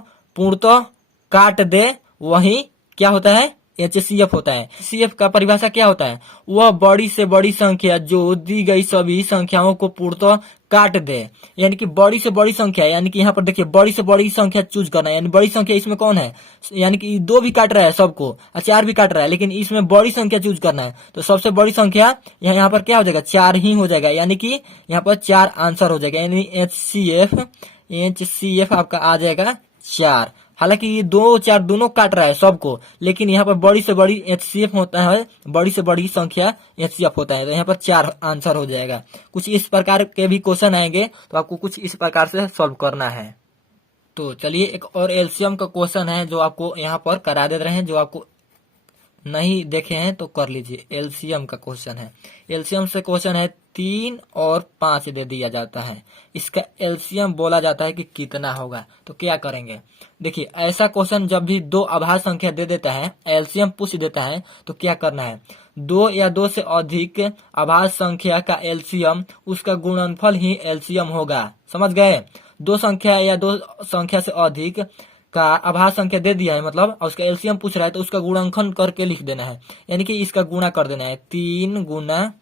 काट दे, वही क्या होता है, HCF होता है। HCF का परिभाषा क्या होता है, वह बड़ी से बड़ी संख्या जो दी गई सभी संख्याओं को पूर्णतः काट दे। यानी कि बड़ी से बड़ी संख्या, यानी कि यहाँ पर देखिए बड़ी से बड़ी संख्या चूज करना है, यानी बड़ी संख्या इसमें कौन है, यानी कि 2 भी काट रहा है सबको और 4 भी काट रहा है, लेकिन इसमें बड़ी संख्या चूज करना है। तो सबसे बड़ी संख्या यहाँ पर क्या हो जाएगा, 4 ही हो जाएगा, यानी कि यहाँ पर 4 आंसर हो जाएगा, यानी HCF आपका आ जाएगा 4। हालांकि ये 2 4 दोनों काट रहा है सबको, लेकिन यहाँ पर बड़ी से बड़ी HCF होता है, बड़ी से बड़ी संख्या HCF होता है, तो यहाँ पर 4 आंसर हो जाएगा। कुछ इस प्रकार के भी क्वेश्चन आएंगे, तो आपको कुछ इस प्रकार से सॉल्व करना है। तो चलिए एक और LCM का क्वेश्चन है जो आपको यहाँ पर करा दे रहे हैं, जो आपको नहीं देखे हैं तो कर लीजिए। एलसीएम का क्वेश्चन है, एलसीएम से क्वेश्चन है 3 और 5 दे दिया जाता है, इसका एलसीएम बोला जाता है कि कितना होगा। तो क्या करेंगे, देखिए ऐसा क्वेश्चन जब भी दो आभाज्य संख्या दे देता है, एलसीएम पूछ देता है, तो क्या करना है, दो या दो से अधिक आभाज्य संख्या का एलसीएम उसका गुणनफल ही एलसीएम होगा। समझ गए, दो संख्या या दो संख्या से अधिक का आभाज्य संख्या दे दिया है मतलब, और उसका एलसीएम पूछ रहा है, तो उसका गुणनखंड करके लिख देना है, यानी कि इसका गुणा कर देना है। 3 गुना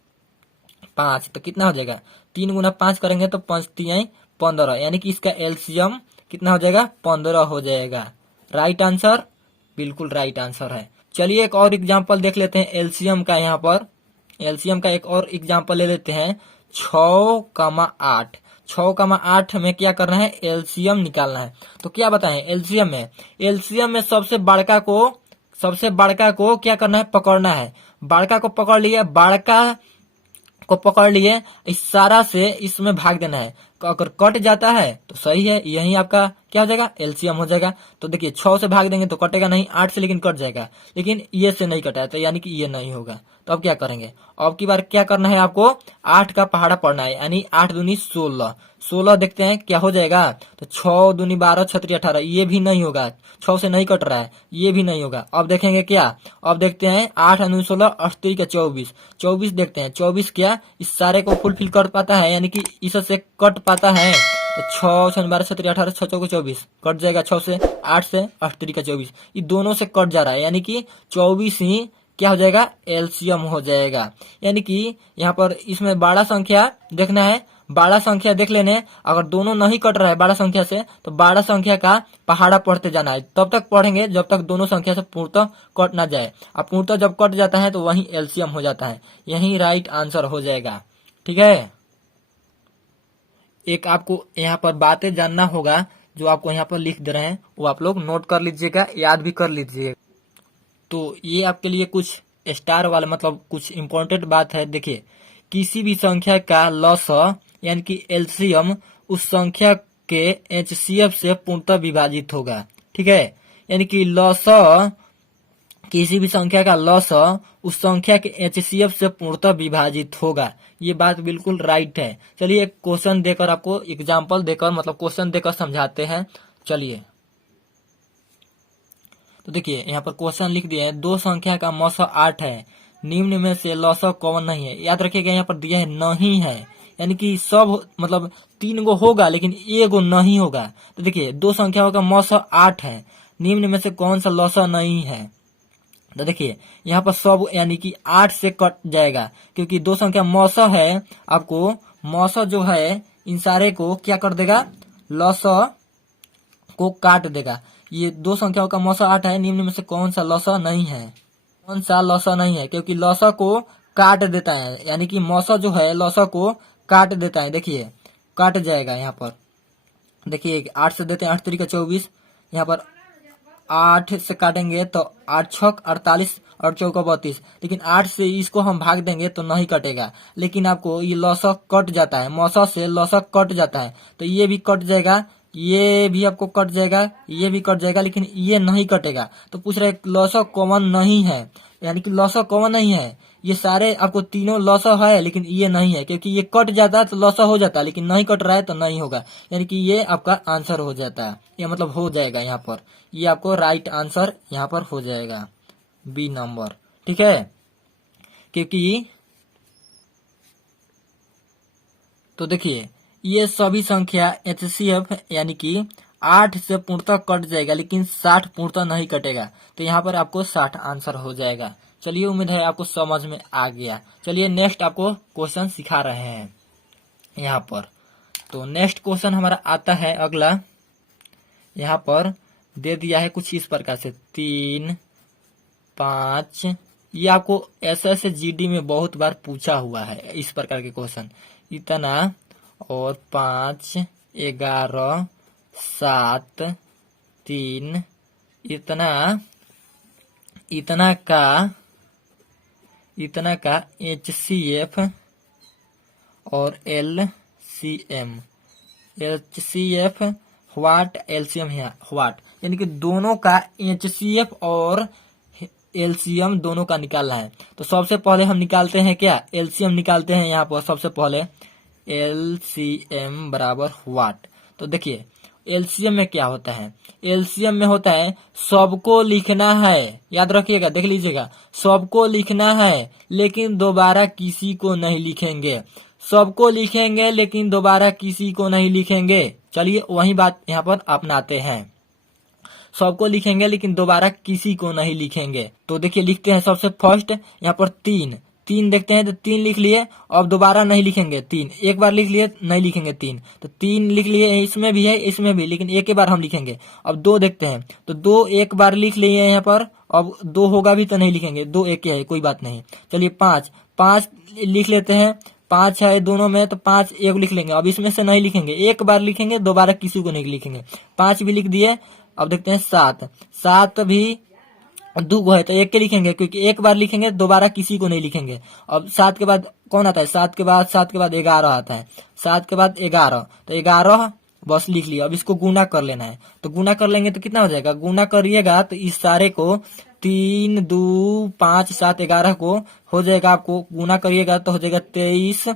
5 तो कितना हो जाएगा, 3 गुना 5 करेंगे तो 5 3 15, यानी कि इसका एलसीएम कितना हो जाएगा, 15 हो जाएगा। राइट आंसर, बिल्कुल राइट आंसर है। चलिए एक और एग्जाम्पल देख लेते हैं एलसीएम का। यहाँ पर एलसीएम का एक और एग्जाम्पल ले लेते हैं। 6,8, 6,8 में क्या करना है, एलसीएम निकालना है। तो क्या बताएं, एलसीएम में सबसे बड़का को क्या करना है, पकड़ना है। बड़का को पकड़ लिया, इस सारा से इसमें भाग देना है। अगर कट जाता है तो सही है, यही आपका क्या हो जाएगा, एलसीएम हो जाएगा। तो देखिए 6 से भाग देंगे तो कटेगा नहीं, 8 से लेकिन कट जाएगा, लेकिन ये से नहीं कटा है, तो यानी कि ये नहीं होगा। तो अब क्या करेंगे, अब की बार क्या करना है आपको, 8 का पहाड़ा पढ़ना है, यानी 8 दूनी 16, 16 देखते हैं क्या हो जाएगा। तो 6 दूनी 12, 6 3 18, ये भी नहीं होगा, 6 से नहीं कट रहा है, ये भी नहीं होगा। अब देखेंगे क्या, अब देखते हैं 8 दूनी 16, 8 3 का 24, 24 देखते हैं, 24 क्या इस सारे को फुलफिल कर पाता है, यानी कि इससे कट पाता है। तो 6 6 12 17 18, 6 4 24 कट जाएगा, 6 से 8 से 8 3 का 24, ये दोनों से कट जा रहा है, यानी कि 24 ही क्या हो जाएगा, एलसीएम हो जाएगा। यानी कि यहाँ पर इसमें बड़ा संख्या देखना है, बड़ा संख्या देख लेने, अगर दोनों नहीं कट रहा है बड़ा संख्या से, तो बड़ा संख्या का पहाड़ा पढ़ते जाना है। तब तक पढ़ेंगे जब तक दोनों संख्या से पूर्णतः कट ना जाए, अब पूर्णतः जब कट जाता है तो वही एलसीएम हो जाता है, यही राइट आंसर हो जाएगा। ठीक है, एक आपको यहाँ पर बातें जानना होगा जो आपको यहाँ पर लिख दे रहे हैं, वो आप लोग नोट कर लीजिएगा, याद भी कर लीजिएगा। तो ये आपके लिए कुछ स्टार वाला मतलब कुछ इम्पोर्टेंट बात है। देखिए, किसी भी संख्या का लॉसा यानी कि एलसीएम उस संख्या के एचसीएफ से पूर्णतः विभाजित होगा। ठीक है, यानी कि लॉसा, किसी भी संख्या का लॉसा उस संख्या के एचसीएफ से पूर्णतः विभाजित होगा। ये बात बिल्कुल राइट है। चलिए एक क्वेश्चन देकर आपको एग्जाम्पल देकर मतलब क्वेश्चन देकर समझाते हैं। चलिए, तो देखिए यहाँ पर क्वेश्चन लिख दिए हैं, दो संख्या का मौसा 8 है, निम्न में से लौसा कौन नहीं है। याद रखिएगा यहाँ पर दिया है नहीं है, यानी कि सब मतलब 3 गो होगा लेकिन एगो नहीं होगा। तो देखिए दो संख्याओं का मौसा 8 है, निम्न में से कौन सा लौसा नहीं है। तो देखिए यहाँ पर सब यानी कि 8 से कट जाएगा, क्योंकि दो संख्या मौसा है, आपको मौसा जो है इन सारे को क्या कर देगा, लौसा को काट देगा। ये दो संख्याओं का मौसा 8 है, निम्न में से कौन सा लौसा नहीं है, कौन सा लौसा नहीं है, क्योंकि लौसा को काट देता है, यानी कि मौसा जो है लौसा को काट देता है। देखिए काट जाएगा, यहाँ पर देखिए 8 से देते हैं, 8 3 का 24, यहाँ पर 8 से काटेंगे तो 8 6 48 और 4 32, लेकिन 8 से इसको हम भाग देंगे तो नहीं कटेगा, लेकिन आपको ये लौसा कट जाता है, मौसा से लौसा कट जाता है, तो ये भी कट जाएगा, ये भी आपको कट जाएगा, ये भी कट जाएगा, लेकिन ये नहीं कटेगा। तो पूछ रहे लौसा कॉमन नहीं है, यानी कि लौसा कॉमन नहीं है, ये सारे आपको तीनों लौसा है लेकिन ये नहीं है, क्योंकि ये कट जाता है तो लौसा हो जाता है, लेकिन नहीं कट रहा है तो नहीं होगा, यानी कि ये आपका आंसर हो जाता है, ये मतलब हो जाएगा यहाँ पर, ये आपको राइट आंसर यहाँ पर हो जाएगा, बी नंबर। ठीक है, क्योंकि तो देखिए ये सभी संख्या एचसीएफ यानी कि 8 से पूर्णतः कट जाएगा, लेकिन 60 पूर्णतः नहीं कटेगा, तो यहाँ पर आपको 60 आंसर हो जाएगा। चलिए उम्मीद है आपको समझ में आ गया। चलिए नेक्स्ट आपको क्वेश्चन सिखा रहे हैं यहाँ पर। तो नेक्स्ट क्वेश्चन हमारा आता है अगला, यहाँ पर दे दिया है कुछ इस प्रकार से 3 5, ये आपको एसएसजीडी में बहुत बार पूछा हुआ है इस प्रकार के क्वेश्चन, इतना और 5 11 7 3, इतना का एचसीएफ और एलसीएम, एचसीएफ व्हाट, एलसीएम है व्हाट, यानी कि दोनों का एचसीएफ और एलसीएम दोनों का निकालना है। तो सबसे पहले हम निकालते हैं क्या, एलसीएम निकालते हैं। यहाँ पर सबसे पहले एलसीएम बराबर व्हाट। तो देखिए एलसीएम में क्या होता है, एलसीएम में होता है सबको लिखना है, याद रखिएगा, देख लीजिएगा, सबको लिखना है लेकिन दोबारा किसी को नहीं लिखेंगे, सबको लिखेंगे लेकिन दोबारा किसी को नहीं लिखेंगे। चलिए वही बात यहाँ पर अपनाते हैं, सबको लिखेंगे लेकिन दोबारा किसी को नहीं लिखेंगे। तो देखिए लिखते हैं सबसे फर्स्ट यहाँ पर तीन देखते हैं, तो 3 लिख लिए, अब दोबारा नहीं लिखेंगे, 3 एक बार लिख लिए नहीं लिखेंगे, 3 तो 3 लिख लिए, इसमें भी है इसमें भी, लेकिन एक ही बार हम लिखेंगे। अब 2 देखते हैं, तो 2 एक बार लिख लिए यहाँ पर, अब 2 होगा भी तो नहीं लिखेंगे, 2 एक है कोई बात नहीं। चलिए 5 लिख लेते हैं, 5 है दोनों में, तो 5 एक लिख लेंगे, अब इसमें से नहीं लिखेंगे, एक बार लिखेंगे दोबारा किसी को नहीं लिखेंगे। 5 भी लिख दिए। अब देखते हैं 7 भी 2 है तो एक के लिखेंगे, क्योंकि एक बार लिखेंगे दोबारा किसी को नहीं लिखेंगे। अब 7 के बाद कौन आता है, 7 के बाद 11 आता है, 7 के बाद 11, तो 11 बस लिख लिया। अब इसको गुना कर लेना है, तो गुना कर लेंगे तो कितना हो जाएगा, गुना करिएगा तो इस सारे को 3 2 5 7 11 को हो जाएगा, आपको गुना करिएगा तो हो जाएगा 23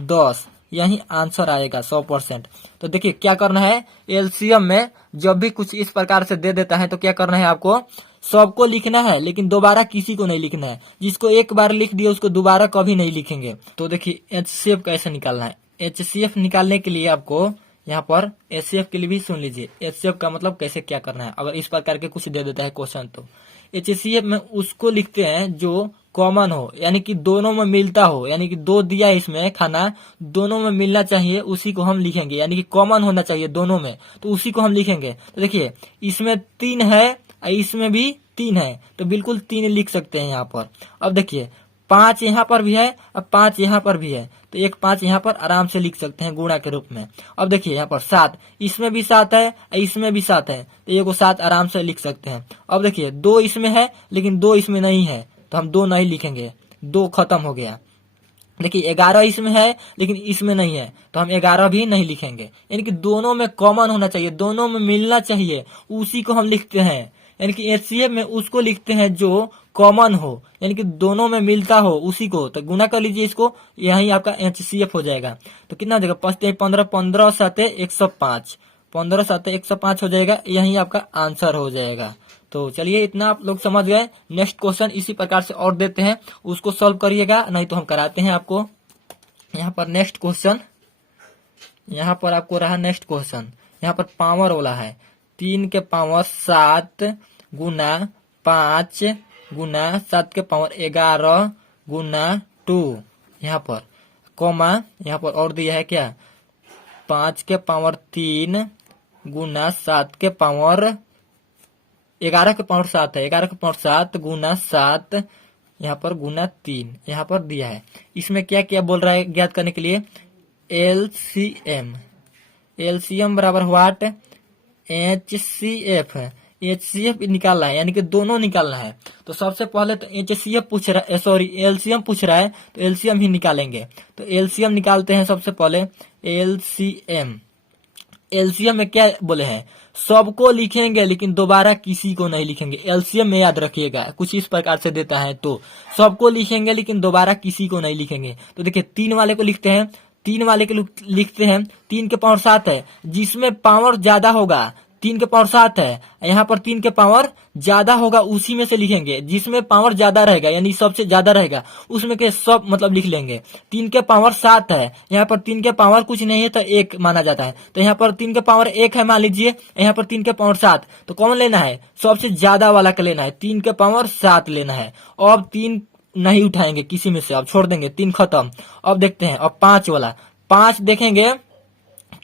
10, यही आंसर आएगा 100%। तो देखिए क्या करना है, एलसीएम में जब भी कुछ इस प्रकार से दे देता है तो क्या करना है, आपको सबको लिखना है लेकिन दोबारा किसी को नहीं लिखना है, जिसको एक बार लिख दिया उसको दोबारा कभी नहीं लिखेंगे। तो देखिए एचसीएफ कैसे निकालना है, एचसीएफ निकालने के लिए आपको यहाँ पर एचसीएफ के लिए भी सुन लीजिए, एचसीएफ का मतलब कैसे क्या करना है। अगर इस प्रकार के कुछ दे देता है क्वेश्चन, तो एचसीएफ में उसको लिखते हैं जो कॉमन हो, यानी कि दोनों में मिलता हो, यानी कि 2 दिया है इसमें खाना, दोनों में मिलना चाहिए, उसी को हम लिखेंगे, यानी कि कॉमन होना चाहिए दोनों में, तो उसी को हम लिखेंगे। तो देखिए इसमें 3 है, इसमें भी 3 है, तो बिल्कुल 3 लिख सकते हैं यहाँ पर। अब देखिए 5 यहाँ पर भी है, अब 5 यहाँ पर भी है, तो एक 5 यहाँ पर आराम से लिख सकते हैं गुणा के रूप में। अब देखिए यहाँ पर 7, इसमें भी 7 है, इसमें भी 7 है, तो ये को 7 आराम से लिख सकते हैं। अब देखिए 2 इसमें है लेकिन 2 इसमें नहीं है, तो हम 2 नहीं लिखेंगे, 2 खत्म हो गया। देखिए 11 इसमें है लेकिन इसमें नहीं है, तो हम 11 भी नहीं लिखेंगे, यानी कि दोनों में कॉमन होना चाहिए, दोनों में मिलना चाहिए, उसी को हम लिखते हैं। यानी कि एचसीएफ में उसको लिखते हैं जो कॉमन हो, यानी कि दोनों में मिलता हो उसी को। तो गुना कर लीजिए इसको, यही आपका एचसीएफ हो जाएगा। तो कितना हो जाएगा, 5 15 15 7 105, 15 7 105 हो जाएगा, यही आपका आंसर हो जाएगा। तो चलिए इतना आप लोग समझ गए। नेक्स्ट क्वेश्चन इसी प्रकार से और देते हैं, उसको सॉल्व करिएगा, नहीं तो हम कराते हैं आपको। यहाँ पर नेक्स्ट क्वेश्चन, यहाँ पर आपको रहा नेक्स्ट क्वेश्चन, यहाँ पर पावर वाला है, 3 के पावर 7 गुना 5 गुना 7 के पावर 11 गुना 2, यहाँ पर कॉमा, यहाँ पर और दिया है क्या, 5 के पावर 3 गुना 7 के पावर 11 के पावर 7 है, 11 के पावर 7 गुना 7 यहाँ पर गुना 3 यहाँ पर दिया है। इसमें क्या क्या बोल रहा है ज्ञात करने के लिए, एलसीएम बराबर व्हाट, एचसीएफ, एचसीएफ निकालना है, यानी कि दोनों निकालना है। तो सबसे पहले तो एचसीएफ पूछ रहा है, सॉरी एलसीएम पूछ रहा है, तो एलसीएम ही निकालेंगे। तो एलसीएम निकालते हैं सबसे पहले, एलसीएम में क्या बोले हैं, सबको लिखेंगे लेकिन दोबारा किसी को नहीं लिखेंगे। एलसीएम में याद रखिएगा, कुछ इस प्रकार से देता है तो सबको लिखेंगे लेकिन दोबारा किसी को नहीं लिखेंगे। तो देखिए 3 वाले को लिखते हैं, 3 वाले के लिखते हैं, 3 के पावर 7 है, जिसमें पावर ज्यादा होगा, 3 के पावर 7 है, यहाँ पर 3 के पावर ज्यादा होगा, उसी में से लिखेंगे, जिसमें पावर ज्यादा रहेगा, यानी सबसे ज्यादा रहेगा उसमें के सब मतलब लिख लेंगे। 3 के पावर 7 है, यहाँ पर 3 के पावर कुछ नहीं है तो 1 माना जाता है, तो यहाँ पर 3 के पावर 1 है मान लीजिए, यहाँ पर 3 के पावर 7, तो कौन लेना है, सबसे ज्यादा वाला का लेना है, 3 के पावर 7 लेना है। अब 3 नहीं उठाएंगे किसी में से, अब छोड़ देंगे, 3 खत्म। अब देखते हैं अब 5 वाला, 5 देखेंगे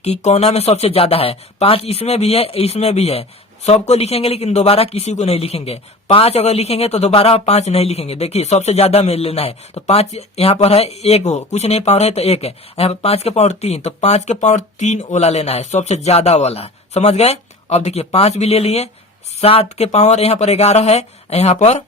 कि कोना में सबसे ज्यादा है, 5 इसमें भी है इसमें भी है, सबको लिखेंगे लेकिन दोबारा किसी को नहीं लिखेंगे। 5 अगर लिखेंगे तो दोबारा 5 नहीं लिखेंगे, देखिए सबसे ज्यादा में लेना है, तो 5 यहाँ पर है, 1 हो, कुछ नहीं पावर है तो 1 है, यहाँ पर 5 के पावर 3, तो 5 के पावर 3 वाला लेना है, सबसे ज्यादा वाला, समझ गए। अब देखिए 5 भी ले लिए, 7 के पावर यहाँ पर 11 है, यहाँ पर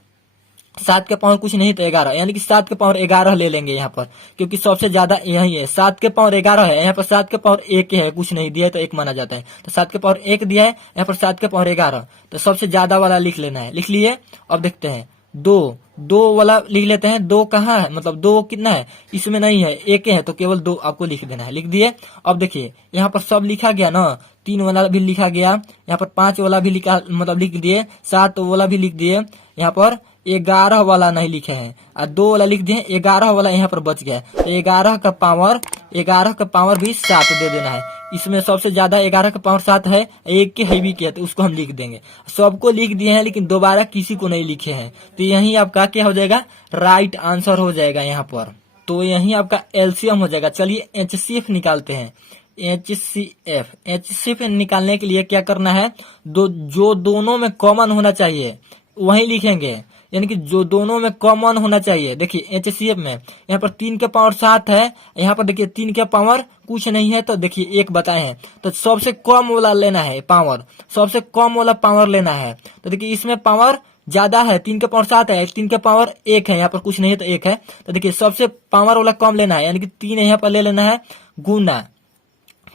7 के पावर कुछ नहीं तो 11, यानी कि 7 के पावर 11 ले लेंगे यहाँ पर, क्योंकि सबसे ज्यादा यही है, 7 के पावर 11 है, यहाँ पर 7 के पावर 1 है, कुछ नहीं दिया है तो 1 माना जाता है, तो 7 के पावर 1 दिया है, यहाँ पर 7 के पावर 11, तो सबसे ज्यादा वाला लिख लेना है, लिख लिए। अब देखते हैं दो, दो वाला लिख लेते हैं। दो कहाँ है, मतलब दो कितना है, इसमें नहीं है, एक है, तो केवल दो आपको लिख देना है। लिख दिए। अब देखिए यहाँ पर सब लिखा गया ना, 3 वाला भी लिखा गया, यहाँ पर 5 वाला भी लिखा, मतलब लिख दिए, 7 वाला भी लिख दिए, यहाँ पर 11 वाला नहीं लिखे हैं और 2 वाला लिख दिए, 11 वाला यहाँ पर बच गया। तो 11 का पावर भी 7 दे देना है। इसमें सबसे ज्यादा 11 का पावर 7 है, एक के हैवी किया, तो उसको हम लिख देंगे। सबको लिख दिए हैं लेकिन दोबारा किसी को नहीं लिखे हैं, तो यही आपका क्या हो जाएगा, राइट आंसर हो जाएगा यहाँ पर। तो यही आपका एलसीएम हो जाएगा। चलिए एचसीएफ निकालते हैं। एचसीएफ निकालने के लिए क्या करना है, जो दोनों में कॉमन होना चाहिए वही लिखेंगे, यानी कि जो दोनों में कॉमन होना चाहिए। देखिए एचसीएफ में यहाँ पर 3 के पावर 7 है, यहाँ पर देखिए 3 के पावर कुछ नहीं है, तो देखिए 1 बताए हैं, तो सबसे कम वाला लेना है पावर, सबसे कम वाला पावर लेना है। तो देखिए इसमें पावर ज्यादा है, 3 के पावर 7 है, 3 के पावर 1 है, यहाँ पर कुछ नहीं है तो 1 है। तो देखिए सबसे पावर वाला कम लेना है, यानी कि 3 यहाँ पर ले लेना है, गुना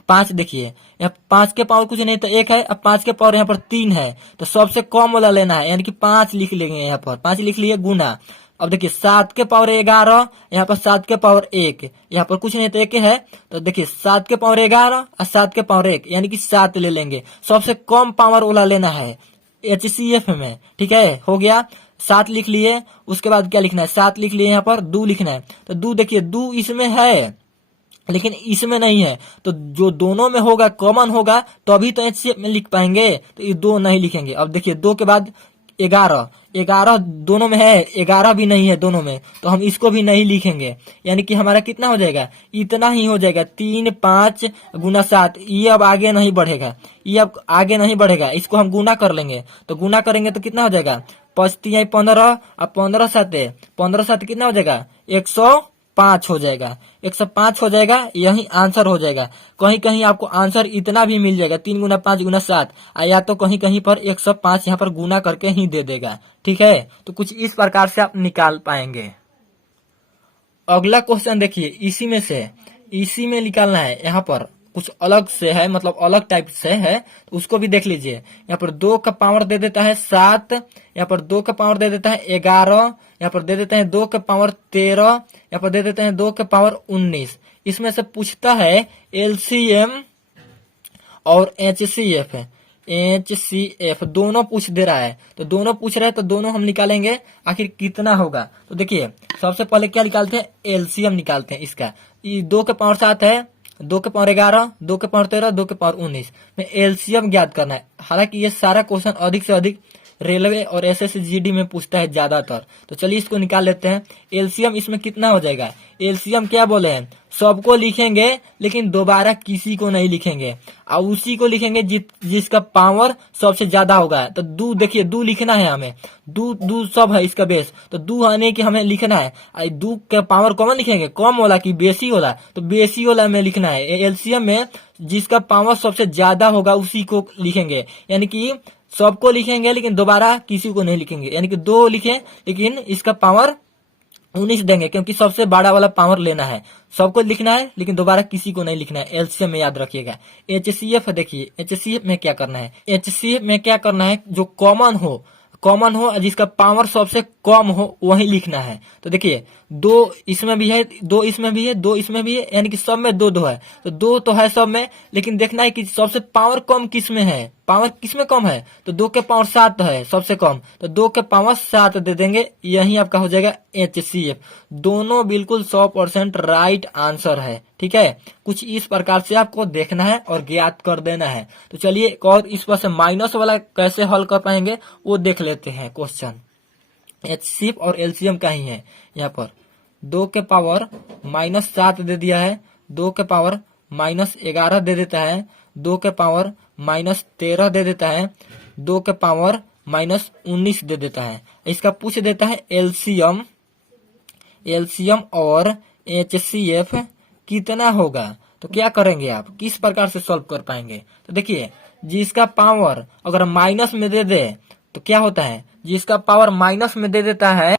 5। देखिए यहाँ 5 के पावर कुछ नहीं तो 1 है, अब 5 के पावर यहाँ पर 3 है, तो सबसे कम वाला लेना है, यानी कि 5 लिख लेंगे, यहाँ पर 5 लिख लिए, गुना। अब देखिए 7 के पावर 11, यहाँ पर 7 के पावर 1, यहाँ पर कुछ नहीं तो 1 है, तो देखिए 7 के पावर 11 और 7 के पावर 1, यानी कि 7 ले लेंगे। सबसे कम पावर वाला लेना है एचसीएफ में, ठीक है, हो गया। 7 लिख लिए, उसके बाद क्या लिखना है, 7 लिख लिए, यहाँ पर 2 लिखना है, तो 2 देखिए 2 इसमें है लेकिन इसमें नहीं है, तो जो दोनों में होगा कॉमन होगा तभी तो एचसीएफ में लिख पाएंगे, तो ये 2 नहीं लिखेंगे। अब देखिए 2 के बाद 11 दोनों में है, 11 भी नहीं है दोनों में, तो हम इसको भी नहीं लिखेंगे, यानी कि हमारा कितना हो जाएगा, इतना ही हो जाएगा, 3 5 गुना 7। ये अब आगे नहीं बढ़ेगा, ये अब आगे नहीं बढ़ेगा, इसको हम गुना कर लेंगे, तो गुना करेंगे तो कितना हो जाएगा, 5 3 15, अब 15 7 कितना हो जाएगा, 105 हो जाएगा, 105 हो जाएगा, यही आंसर हो जाएगा। कहीं कहीं आपको आंसर इतना भी मिल जाएगा, 3 गुना 5 गुना 7, या तो कहीं कहीं पर 105 यहाँ पर गुना करके ही दे देगा, ठीक है। तो कुछ इस प्रकार से आप निकाल पाएंगे। अगला क्वेश्चन देखिए, इसी में निकालना है, यहाँ पर कुछ अलग से है, मतलब अलग टाइप से है, तो उसको भी देख लीजिए। यहाँ पर 2 का पावर दे देता है 7, यहाँ पर 2 का पावर दे देता है 11, यहाँ पर दे देते हैं 2 के पावर 13, यहाँ पर दे देते हैं 2 के पावर 19। इसमें से पूछता है एलसीएम और एचसीएफ दोनों पूछ दे रहा है, तो दोनों पूछ रहे हैं, तो दोनों हम निकालेंगे आखिर कितना होगा। तो देखिए सबसे पहले क्या निकालते हैं, एलसीएम निकालते हैं इसका। 2 के पावर 7 है, 2 के पावर 11, 2 के पावर 13, 2 के पावर 19 में एलसीएम ज्ञात करना है। हालांकि ये सारा क्वेश्चन अधिक से अधिक रेलवे और एसएसजीडी में पूछता है ज्यादातर, तो चलिए इसको निकाल लेते हैं। एलसीएम इसमें कितना हो जाएगा, एलसीएम क्या बोले हैं, सबको लिखेंगे लेकिन दोबारा किसी को नहीं लिखेंगे, और उसी को लिखेंगे जिसका पावर सबसे ज्यादा होगा। तो दू देखिए, दू लिखना है हमें, दू सब है इसका बेस, तो दू आने की हमें लिखना है। दू का पावर कॉमन लिखेंगे, कम वाला की बेसी वाला, तो बेसी वाला में लिखना है। एलसीएम में जिसका पावर सबसे ज्यादा होगा उसी को लिखेंगे, यानी कि सबको लिखेंगे लेकिन दोबारा किसी को नहीं लिखेंगे, यानी कि 2 लिखें लेकिन इसका पावर 19 देंगे, क्योंकि सबसे बड़ा वाला पावर लेना है। सबको लिखना है लेकिन दोबारा किसी को नहीं लिखना है, एलसीएम में याद रखिएगा। एचसीएफ देखिए, एचसीएफ में क्या करना है, एचसीएफ में क्या करना है, जो कॉमन हो जिसका पावर सबसे कम हो वही लिखना है। तो देखिए 2 इसमें भी है, 2 इसमें भी है, 2 इसमें भी है, यानी कि सब में 2 है, तो 2 तो है सब में, लेकिन देखना है कि सबसे पावर कम किस में है, पावर किस में कम है, तो 2 के पावर 7 है सबसे कम, तो 2 के पावर 7 दे देंगे, यही आपका हो जाएगा एचसीएफ। दोनों बिल्कुल 100% राइट आंसर है, ठीक है। कुछ इस प्रकार से आपको देखना है और ज्ञात कर देना है। तो चलिए एक और इस पर से माइनस वाला कैसे हल कर पाएंगे वो देख लेते हैं क्वेश्चन। एचसीएफ और एलसीएम का ही है। यहाँ पर 2 के पावर -7 दे दिया है, 2 के पावर -11 दे देता है, 2 के पावर -13 दे देता है, 2 के पावर -19 दे देता है। इसका पूछ देता है एलसीएम और एचसीएफ कितना होगा। तो क्या करेंगे आप, किस प्रकार से सॉल्व कर पाएंगे। तो देखिए जिसका पावर अगर माइनस में दे दे तो क्या होता है, जिसका पावर माइनस में दे देता है,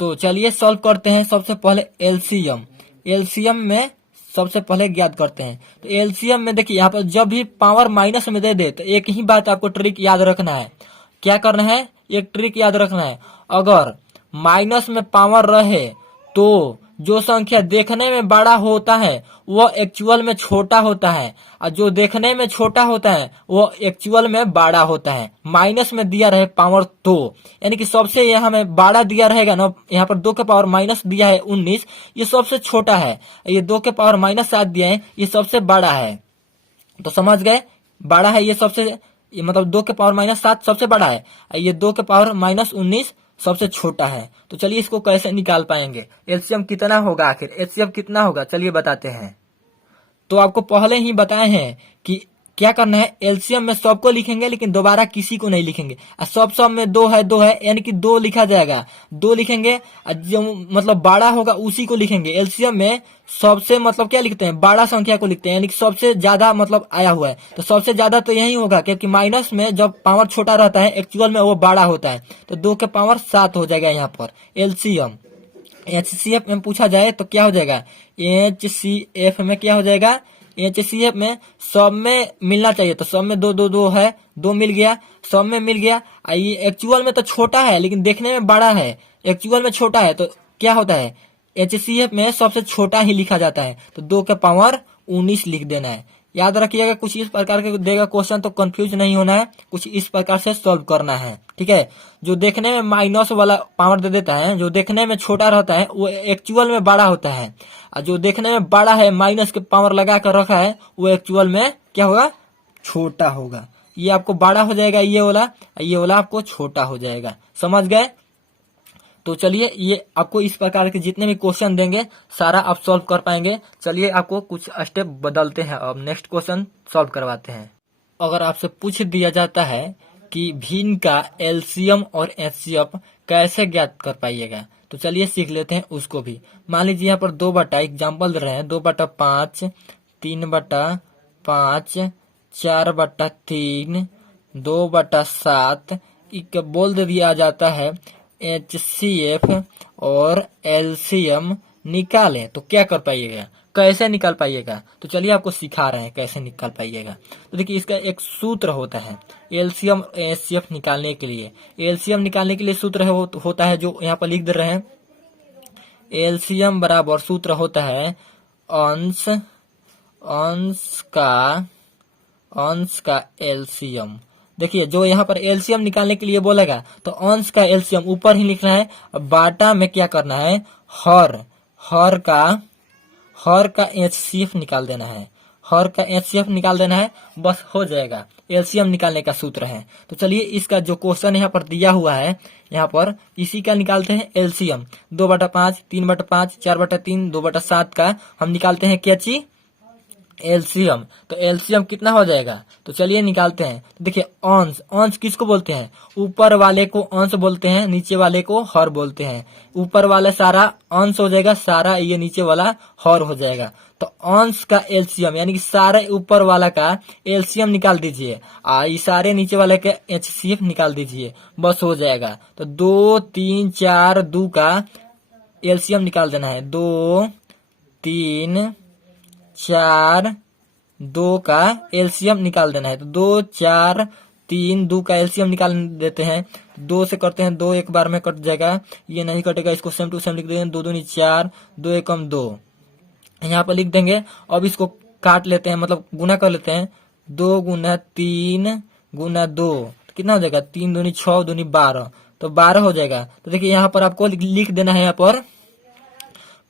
तो चलिए सॉल्व करते हैं। सबसे पहले एलसीएम में सबसे पहले ज्ञात करते हैं। तो एलसीएम में देखिए यहाँ पर जब भी पावर माइनस में दे दे तो एक ही बात आपको ट्रिक याद रखना है। क्या करना है, एक ट्रिक याद रखना है। अगर माइनस में पावर रहे तो जो संख्या देखने में बड़ा होता है वह एक्चुअल में छोटा होता है, और जो देखने में छोटा होता है वो एक्चुअल में बड़ा होता है। माइनस में दिया रहे पावर तो, यानी कि सबसे यहाँ में बड़ा दिया रहेगा ना, यहाँ पर 2 के पावर माइनस दिया है 19, ये सबसे छोटा है। ये 2 के पावर माइनस 7 दिया है, ये सबसे बड़ा है। तो समझ गए, बड़ा है ये सबसे, ये मतलब 2 के पावर माइनस 7 सबसे बड़ा है, ये 2 के पावर माइनस 19 सबसे छोटा है। तो चलिए इसको कैसे निकाल पाएंगे, एलसीएम कितना होगा, आखिर एचसीएफ कितना होगा, चलिए बताते हैं। तो आपको पहले ही बताए हैं कि क्या करना है, एलसीएम में सबको लिखेंगे लेकिन दोबारा किसी को नहीं लिखेंगे। सब में 2 है यानी कि 2 लिखा जाएगा, 2 लिखेंगे, जो मतलब बड़ा होगा उसी को लिखेंगे। एलसीएम में सबसे मतलब क्या लिखते हैं, बड़ा संख्या को लिखते हैं, यानी कि सबसे ज्यादा मतलब आया हुआ है, तो सबसे ज्यादा तो यही होगा, क्योंकि माइनस में जब पावर छोटा रहता है एक्चुअल में वो बड़ा होता है। तो 2 के पावर 7 हो जाएगा यहाँ पर एलसीएम। एचसीएफ में पूछा जाए तो क्या हो जाएगा, एचसीएफ में क्या हो जाएगा, एचसीएफ में सब में मिलना चाहिए, तो सब में 2 है, 2 मिल गया, सब में मिल गया। ये एक्चुअल में तो छोटा है लेकिन देखने में बड़ा है, एक्चुअल में छोटा है, तो क्या होता है, एचसीएफ में सबसे छोटा ही लिखा जाता है, तो 2 के पावर 19 लिख देना है। याद रखिएगा, कुछ इस प्रकार के देगा क्वेश्चन तो कंफ्यूज नहीं होना है, कुछ इस प्रकार से सॉल्व करना है, ठीक है। जो देखने में माइनस वाला पावर दे देता है, जो देखने में छोटा रहता है वो एक्चुअल में बड़ा होता है, और जो देखने में बड़ा है माइनस के पावर लगा कर रखा है वो एक्चुअल में क्या होगा, छोटा होगा। ये आपको बड़ा हो जाएगा ये वाला आपको छोटा हो जाएगा, समझ गए। तो चलिए ये आपको इस प्रकार के जितने भी क्वेश्चन देंगे सारा आप सॉल्व कर पाएंगे। चलिए आपको कुछ स्टेप बदलते हैं, अब नेक्स्ट क्वेश्चन सॉल्व करवाते हैं। अगर आपसे पूछ दिया जाता है कि भिन्न का एलसीएम और एचसीएफ कैसे ज्ञात कर पाइएगा, तो चलिए सीख लेते हैं उसको भी। मान लीजिए यहाँ पर 2 एग्जाम्पल दे रहे हैं, 2/5, 3/5, 4/3, 2/7 बोल दे दिया जाता है एचसीएफ और एलसीएम निकालें, तो क्या कर पाइएगा, कैसे निकाल पाइएगा। तो चलिए आपको सिखा रहे हैं कैसे निकाल पाइएगा। तो देखिए इसका एक सूत्र होता है एलसीएम और एचसीएफ निकालने के लिए। एलसीएम निकालने के लिए सूत्र होता है जो यहाँ पर लिख दे रहे हैं। एलसीएम बराबर सूत्र होता है अंश का एलसीएम। देखिए जो यहाँ पर एलसीएम निकालने के लिए बोलेगा तो अंश का एलसीएम ऊपर ही लिखना है, बाटा में क्या करना है, हर का एचसीएफ निकाल देना है, हर का एचसीएफ निकाल देना है, बस हो जाएगा। एलसीएम निकालने का सूत्र है। तो चलिए इसका जो क्वेश्चन यहाँ पर दिया हुआ है, यहाँ पर इसी का निकालते हैं एलसीएम। 2/5, 3/5, 4/3, 2/7 का हम निकालते हैं क्या चीज, एलसीएम। तो एलसीएम कितना हो जाएगा, तो चलिए निकालते हैं। तो देखिए अंश किसको बोलते हैं, ऊपर वाले को अंश बोलते हैं, नीचे वाले को हर बोलते हैं। ऊपर वाला सारा अंश हो जाएगा, सारा ये नीचे वाला हर हो जाएगा। तो अंश का एलसीएम यानी कि सारे ऊपर वाला का एलसीएम निकाल दीजिए, ये सारे नीचे वाले का एचसीएफ निकाल दीजिए, बस हो जाएगा। तो 2, 3, 4, 2 का एलसीएम निकाल देना है, 2, 3, 4, 2 का एलसीएम निकाल देना है। तो 2, 4, 3, 2 का एलसीएम निकाल देते हैं। 2 से करते हैं, 2 एक बार में कट जाएगा, ये नहीं कटेगा, इसको सेम टू सेम लिख देंगे। 2 दूनी 4, 2 एकम 2 यहाँ पर लिख देंगे। अब इसको काट लेते हैं, मतलब गुना कर लेते हैं। 2 गुना 3 गुना 2 तो कितना हो जाएगा, 3 दूनी 6, दूनी 12, तो 12 हो जाएगा। तो देखिए यहाँ पर आपको लिख देना है, यहाँ पर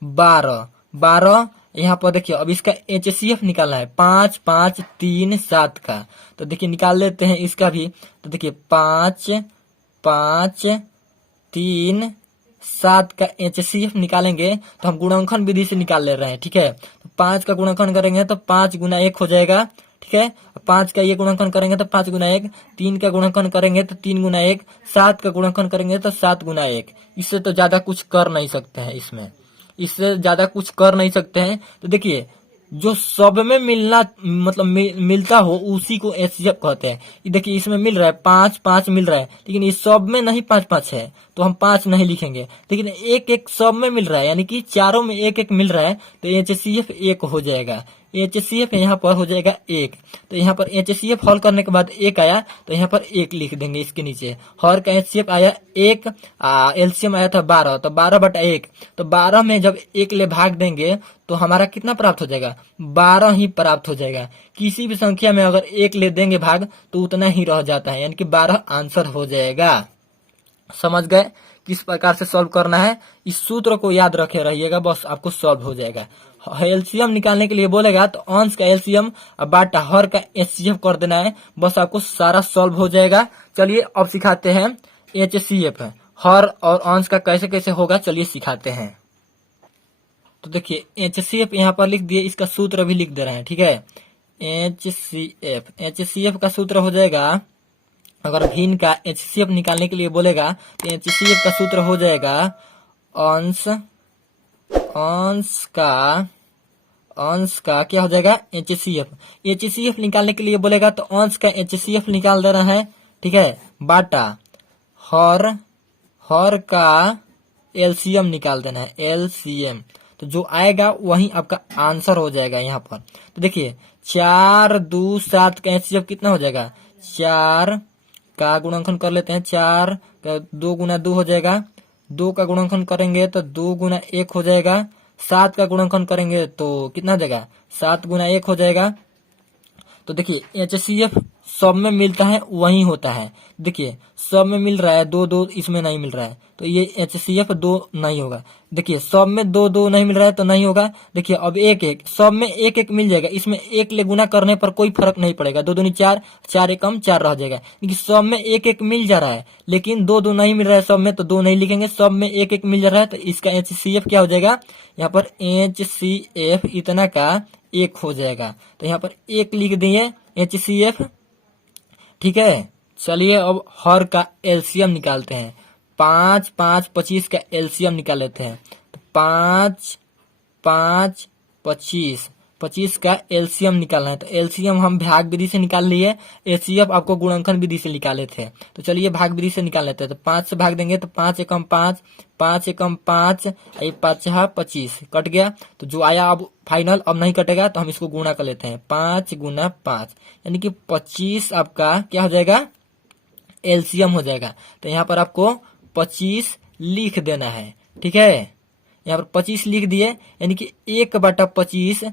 12 यहाँ पर देखिए। अब इसका एचसीएफ निकालना है, 5, 5, 3, 7 का। तो देखिए निकाल लेते हैं इसका भी। तो देखिए 5, 5, 3, 7 का एचसीएफ निकालेंगे तो हम गुणनखंड विधि से निकाल ले रहे हैं, ठीक है। तो 5 का गुणनखंड करेंगे तो 5 गुना 1 हो जाएगा, ठीक है। 5 का ये गुणनखंड करेंगे तो 5 गुना 1, 3 का गुणनखंड करेंगे तो 3 गुना 1, 7 का गुणनखंड करेंगे तो 7 गुना 1। इससे तो ज्यादा कुछ कर नहीं सकते हैं, इससे ज्यादा कुछ कर नहीं सकते हैं। तो देखिए जो सब में मिलना मतलब मिलता हो उसी को एचसीएफ कहते हैं। देखिए इसमें मिल रहा है 5, 5 मिल रहा है, लेकिन इस सब में नहीं 5, 5 है तो हम 5 नहीं लिखेंगे। लेकिन एक सब में मिल रहा है, यानी कि चारों में 1, 1 मिल रहा है, तो एचसीएफ 1 हो जाएगा। HCF यहाँ पर हो जाएगा 1। तो यहाँ पर HCF हल करने के बाद 1 आया तो यहाँ पर 1 लिख देंगे इसके नीचे। हर का HCF आया 1, LCM आया था 12, तो 12/1। तो 12 में जब 1 ले भाग देंगे तो हमारा कितना प्राप्त हो जाएगा? 12 ही प्राप्त हो जाएगा। किसी भी संख्या में अगर 1 ले देंगे भाग तो उतना ही रह जाता है, यानी कि 12 आंसर हो जाएगा। समझ गए किस प्रकार से सॉल्व करना है? इस सूत्र को याद रखे रहिएगा, बस आपको सॉल्व हो जाएगा। एलसीएम निकालने के लिए बोलेगा तो अंश का एलसीएम और बाटा हर का एचसीएफ कर देना है, बस आपको सारा सॉल्व हो जाएगा। चलिए अब सिखाते हैं एचसीएफ, हर और अंश का कैसे कैसे होगा, चलिए सिखाते हैं। तो देखिए एचसीएफ यहाँ पर लिख दिए, इसका सूत्र भी लिख दे रहे हैं, ठीक है। एचसीएफ का सूत्र हो जाएगा, अगर भिन्न का एचसीएफ निकालने के लिए बोलेगा तो एचसीएफ का सूत्र हो जाएगा अंश का क्या हो जाएगा? एचसीएफ निकालने के लिए बोलेगा तो अंश का एचसीएफ निकाल देना है, ठीक है। बाटा हर का एलसीएम निकाल देना है, एलसीएम। तो जो आएगा वही आपका आंसर हो जाएगा यहाँ पर। तो देखिए 4, 2, 7 का एचसीएफ कितना हो जाएगा? 4 का गुणनखंड कर लेते हैं, 4 का 2 गुना 2 हो जाएगा। 2 का गुणनखंड करेंगे तो 2 गुना 1 हो जाएगा। 7 का गुणनखंड करेंगे तो कितना हो जाएगा? 7 गुना 1 हो जाएगा। तो देखिए एचसीएफ सब में मिलता है वही होता है। देखिए सब में मिल रहा है 2 2, इसमें नहीं मिल रहा है तो ये एचसीएफ 2 नहीं होगा। देखिए सब में 2 2 नहीं मिल रहा है तो नहीं होगा। देखिए अब 1 1, सब में 1 1 मिल जाएगा, इसमें 1 ले गुना करने पर कोई फर्क नहीं पड़ेगा। 2 दूनी 4, 4 एकम 4 रह जाएगा। देखिए सब में 1 1 मिल जा रहा है लेकिन 2 2 नहीं मिल रहा है सब में, तो 2 नहीं लिखेंगे। सब में 1 1 मिल जा रहा है तो इसका एचसीएफ क्या हो जाएगा? यहाँ पर एचसीएफ इतना का 1 हो जाएगा। तो यहाँ पर 1 लिख दिए एचसीएफ, ठीक है। चलिए अब हर का एलसीएम निकालते हैं। 5 5 25 का एलसीएम निकाल लेते हैं। तो 5 5 25 25 का एलसीएम निकालना है। तो एलसीएम हम भाग विधि से निकाल लिए, एचसीएफ आपको गुणनखंड विधि से निकाले थे। तो चलिए भाग विधि से निकाल लेते हैं। तो 5 से भाग देंगे तो 5 एकम 5, 5 एकम 5, 5 25 कट गया। तो जो आया अब फाइनल, अब नहीं कटेगा तो हम इसको गुणा कर लेते हैं। 5 गुना 5 यानी कि 25 आपका क्या हो जाएगा? एलसीएम हो जाएगा। तो यहाँ पर आपको 25 लिख देना है, ठीक है। यहाँ पर 25 लिख दिए यानी कि 1/25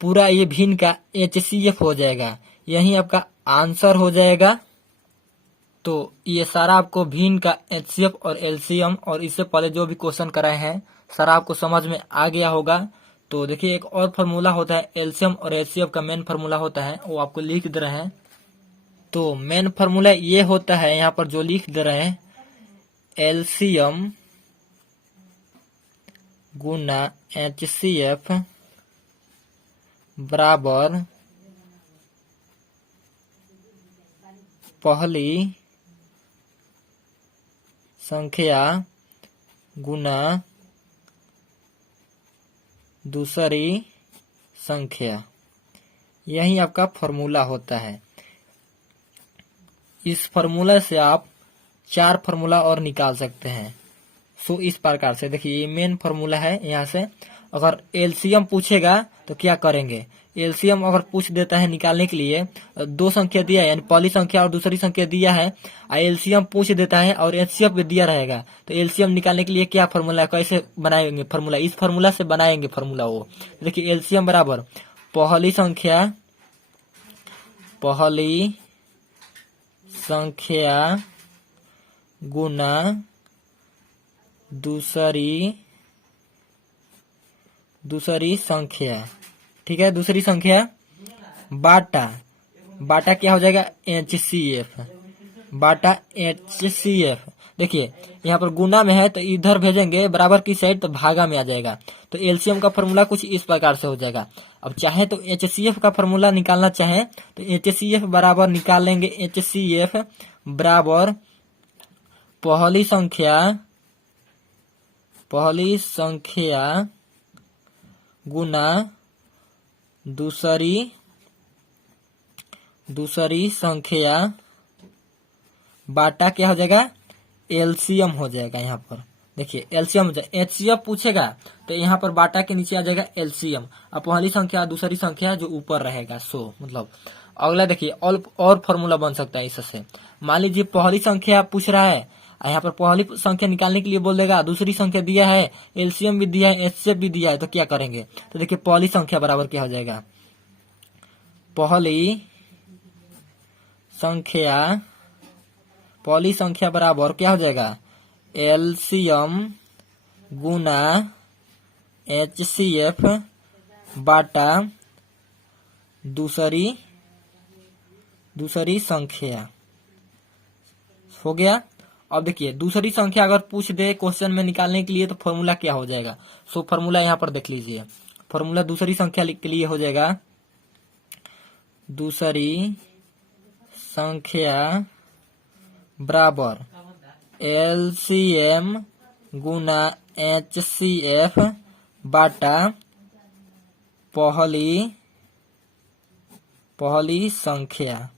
पूरा ये भिन्न का एचसीएफ हो जाएगा, यही आपका आंसर हो जाएगा। तो ये सारा आपको भिन्न का एचसीएफ और एलसीएम और इससे पहले जो भी क्वेश्चन कराए हैं सारा आपको समझ में आ गया होगा। तो देखिए एक और फार्मूला होता है एलसीएम और एचसीएफ का, मेन फार्मूला होता है वो आपको लिख दे रहे हैं। तो मेन फार्मूला ये होता है, यहाँ पर जो लिख दे रहे हैं, एलसीएम गुना एचसीएफ बराबर पहली संख्या गुना दूसरी संख्या, यही आपका फॉर्मूला होता है। इस फॉर्मूला से आप 4 फॉर्मूला और निकाल सकते हैं। सो इस प्रकार से देखिए ये मेन फॉर्मूला है। यहाँ से अगर एलसीएम पूछेगा तो क्या करेंगे? एलसीएम अगर पूछ देता है निकालने के लिए, 2 संख्या दिया है यानी पहली संख्या और दूसरी संख्या दिया है, एलसीएम पूछ देता है और एचसीएफ भी दिया रहेगा, तो एलसीएम निकालने के लिए क्या फॉर्मूला है, कैसे बनाएंगे फॉर्मूला? इस फॉर्मूला से बनाएंगे फॉर्मूला वो। देखिए एलसीएम बराबर पहली संख्या गुना दूसरी संख्या, ठीक है। दूसरी संख्या बाटा क्या हो जाएगा? एचसीएफ, बाटा एचसीएफ। देखिए यहाँ पर गुना में है तो इधर भेजेंगे बराबर की साइड तो भागा में आ जाएगा। तो एलसीएम का फॉर्मूला कुछ इस प्रकार से हो जाएगा। अब चाहे तो एचसीएफ का फॉर्मूला निकालना चाहे तो एचसीएफ बराबर निकाल लेंगे। एचसीएफ बराबर पहली संख्या गुना दूसरी संख्या बाटा क्या हो जाएगा? एलसीएम हो जाएगा। यहाँ पर देखिए एलसीएम एचसीएफ पूछेगा तो यहाँ पर बाटा के नीचे आ जाएगा एलसीएम, अब पहली संख्या दूसरी संख्या जो ऊपर रहेगा सो मतलब। अगला देखिए और फॉर्मूला बन सकता है इससे। मान लीजिए पहली संख्या पूछ रहा है, यहाँ पर पहली संख्या निकालने के लिए बोल देगा, दूसरी संख्या दिया है, एलसीएम भी दिया है, एचसीएफ भी दिया है, तो क्या करेंगे? तो देखिए पहली संख्या बराबर क्या हो जाएगा, पहली संख्या बराबर क्या हो जाएगा, एलसीएम गुना एचसीएफ बाटा दूसरी संख्या हो गया। अब देखिए दूसरी संख्या अगर पूछ दे क्वेश्चन में निकालने के लिए तो फॉर्मूला क्या हो जाएगा, सो फॉर्मूला यहाँ पर देख लीजिए। फॉर्मूला दूसरी संख्या के लिए हो जाएगा, दूसरी संख्या बराबर एलसीएम गुना एचसीएफ बाटा पहली संख्या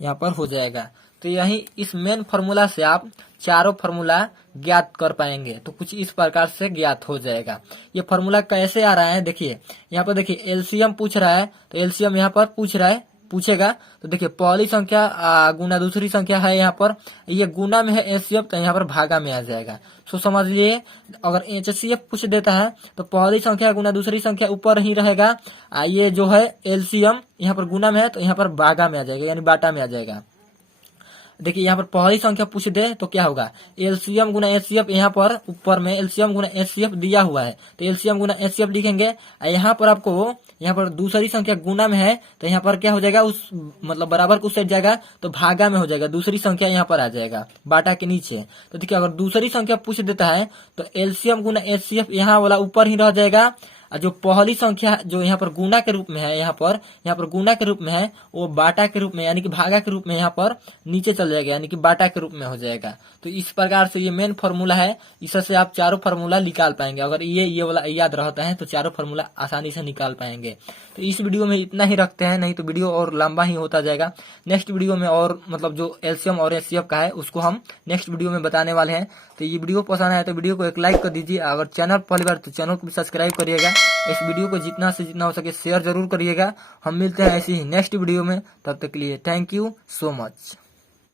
यहाँ पर हो जाएगा। तो यही इस मेन फॉर्मूला से आप चारों फॉर्मूला ज्ञात कर पाएंगे। तो कुछ इस प्रकार से ज्ञात हो जाएगा। ये फॉर्मूला कैसे आ रहा है देखिए, यहाँ पर देखिए एलसीएम पूछ रहा है तो एलसीएम यहाँ पर पूछेगा तो देखिए पहली संख्या गुना दूसरी संख्या है, यहाँ पर ये गुना में है एचसीएफ तो यहाँ पर भागा में आ जाएगा। सो समझ लिए अगर एचसीएफ पूछ देता है तो पहली संख्या गुना दूसरी संख्या ऊपर ही रहेगा, ये जो है एलसीएम यहाँ पर गुना में है तो यहाँ पर भागा में आ जाएगा यानी बाटा में आ जाएगा। देखिए यहाँ पर पहली संख्या पूछ दे तो क्या होगा, एलसीएम गुना एचसीएफ, यहाँ पर ऊपर में एलसीएम गुना एचसीएफ दिया हुआ है तो एलसीएम गुना एचसीएफ लिखेंगे। यहाँ पर आपको यहाँ पर दूसरी संख्या गुना में है तो यहाँ पर क्या हो जाएगा, उस मतलब बराबर को सेट जाएगा तो भागा में हो जाएगा, दूसरी संख्या यहाँ पर आ जाएगा बाटा के नीचे। तो देखिए अगर दूसरी संख्या पूछ देता है तो एलसीएम गुना एचसीएफ यहाँ वाला ऊपर ही रह जाएगा, जो पहली संख्या जो यहाँ पर गुना के रूप में है, यहाँ पर गुना के रूप में है, वो बाटा के रूप में यानी कि भागा के रूप में यहाँ पर नीचे चल जाएगा यानी कि बाटा के रूप में हो जाएगा। तो इस प्रकार से ये मेन फॉर्मूला है, इससे आप चारों फॉर्मूला निकाल पाएंगे। अगर ये वाला याद रहता है तो चारों फॉर्मूला आसानी से निकाल पाएंगे। तो इस वीडियो में इतना ही रखते हैं, नहीं तो वीडियो और लंबा ही होता जाएगा। नेक्स्ट वीडियो में और मतलब जो एलसीएम और एचसीएफ का है उसको हम नेक्स्ट वीडियो में बताने वाले हैं। तो ये वीडियो पसंद आया तो वीडियो को एक लाइक कर दीजिए, अगर चैनल पहली बार तो चैनल को भी सब्सक्राइब करिएगा। इस वीडियो को जितना से जितना हो सके शेयर जरूर करिएगा। हम मिलते हैं ऐसी ही नेक्स्ट वीडियो में, तब तक के लिए थैंक यू सो मच।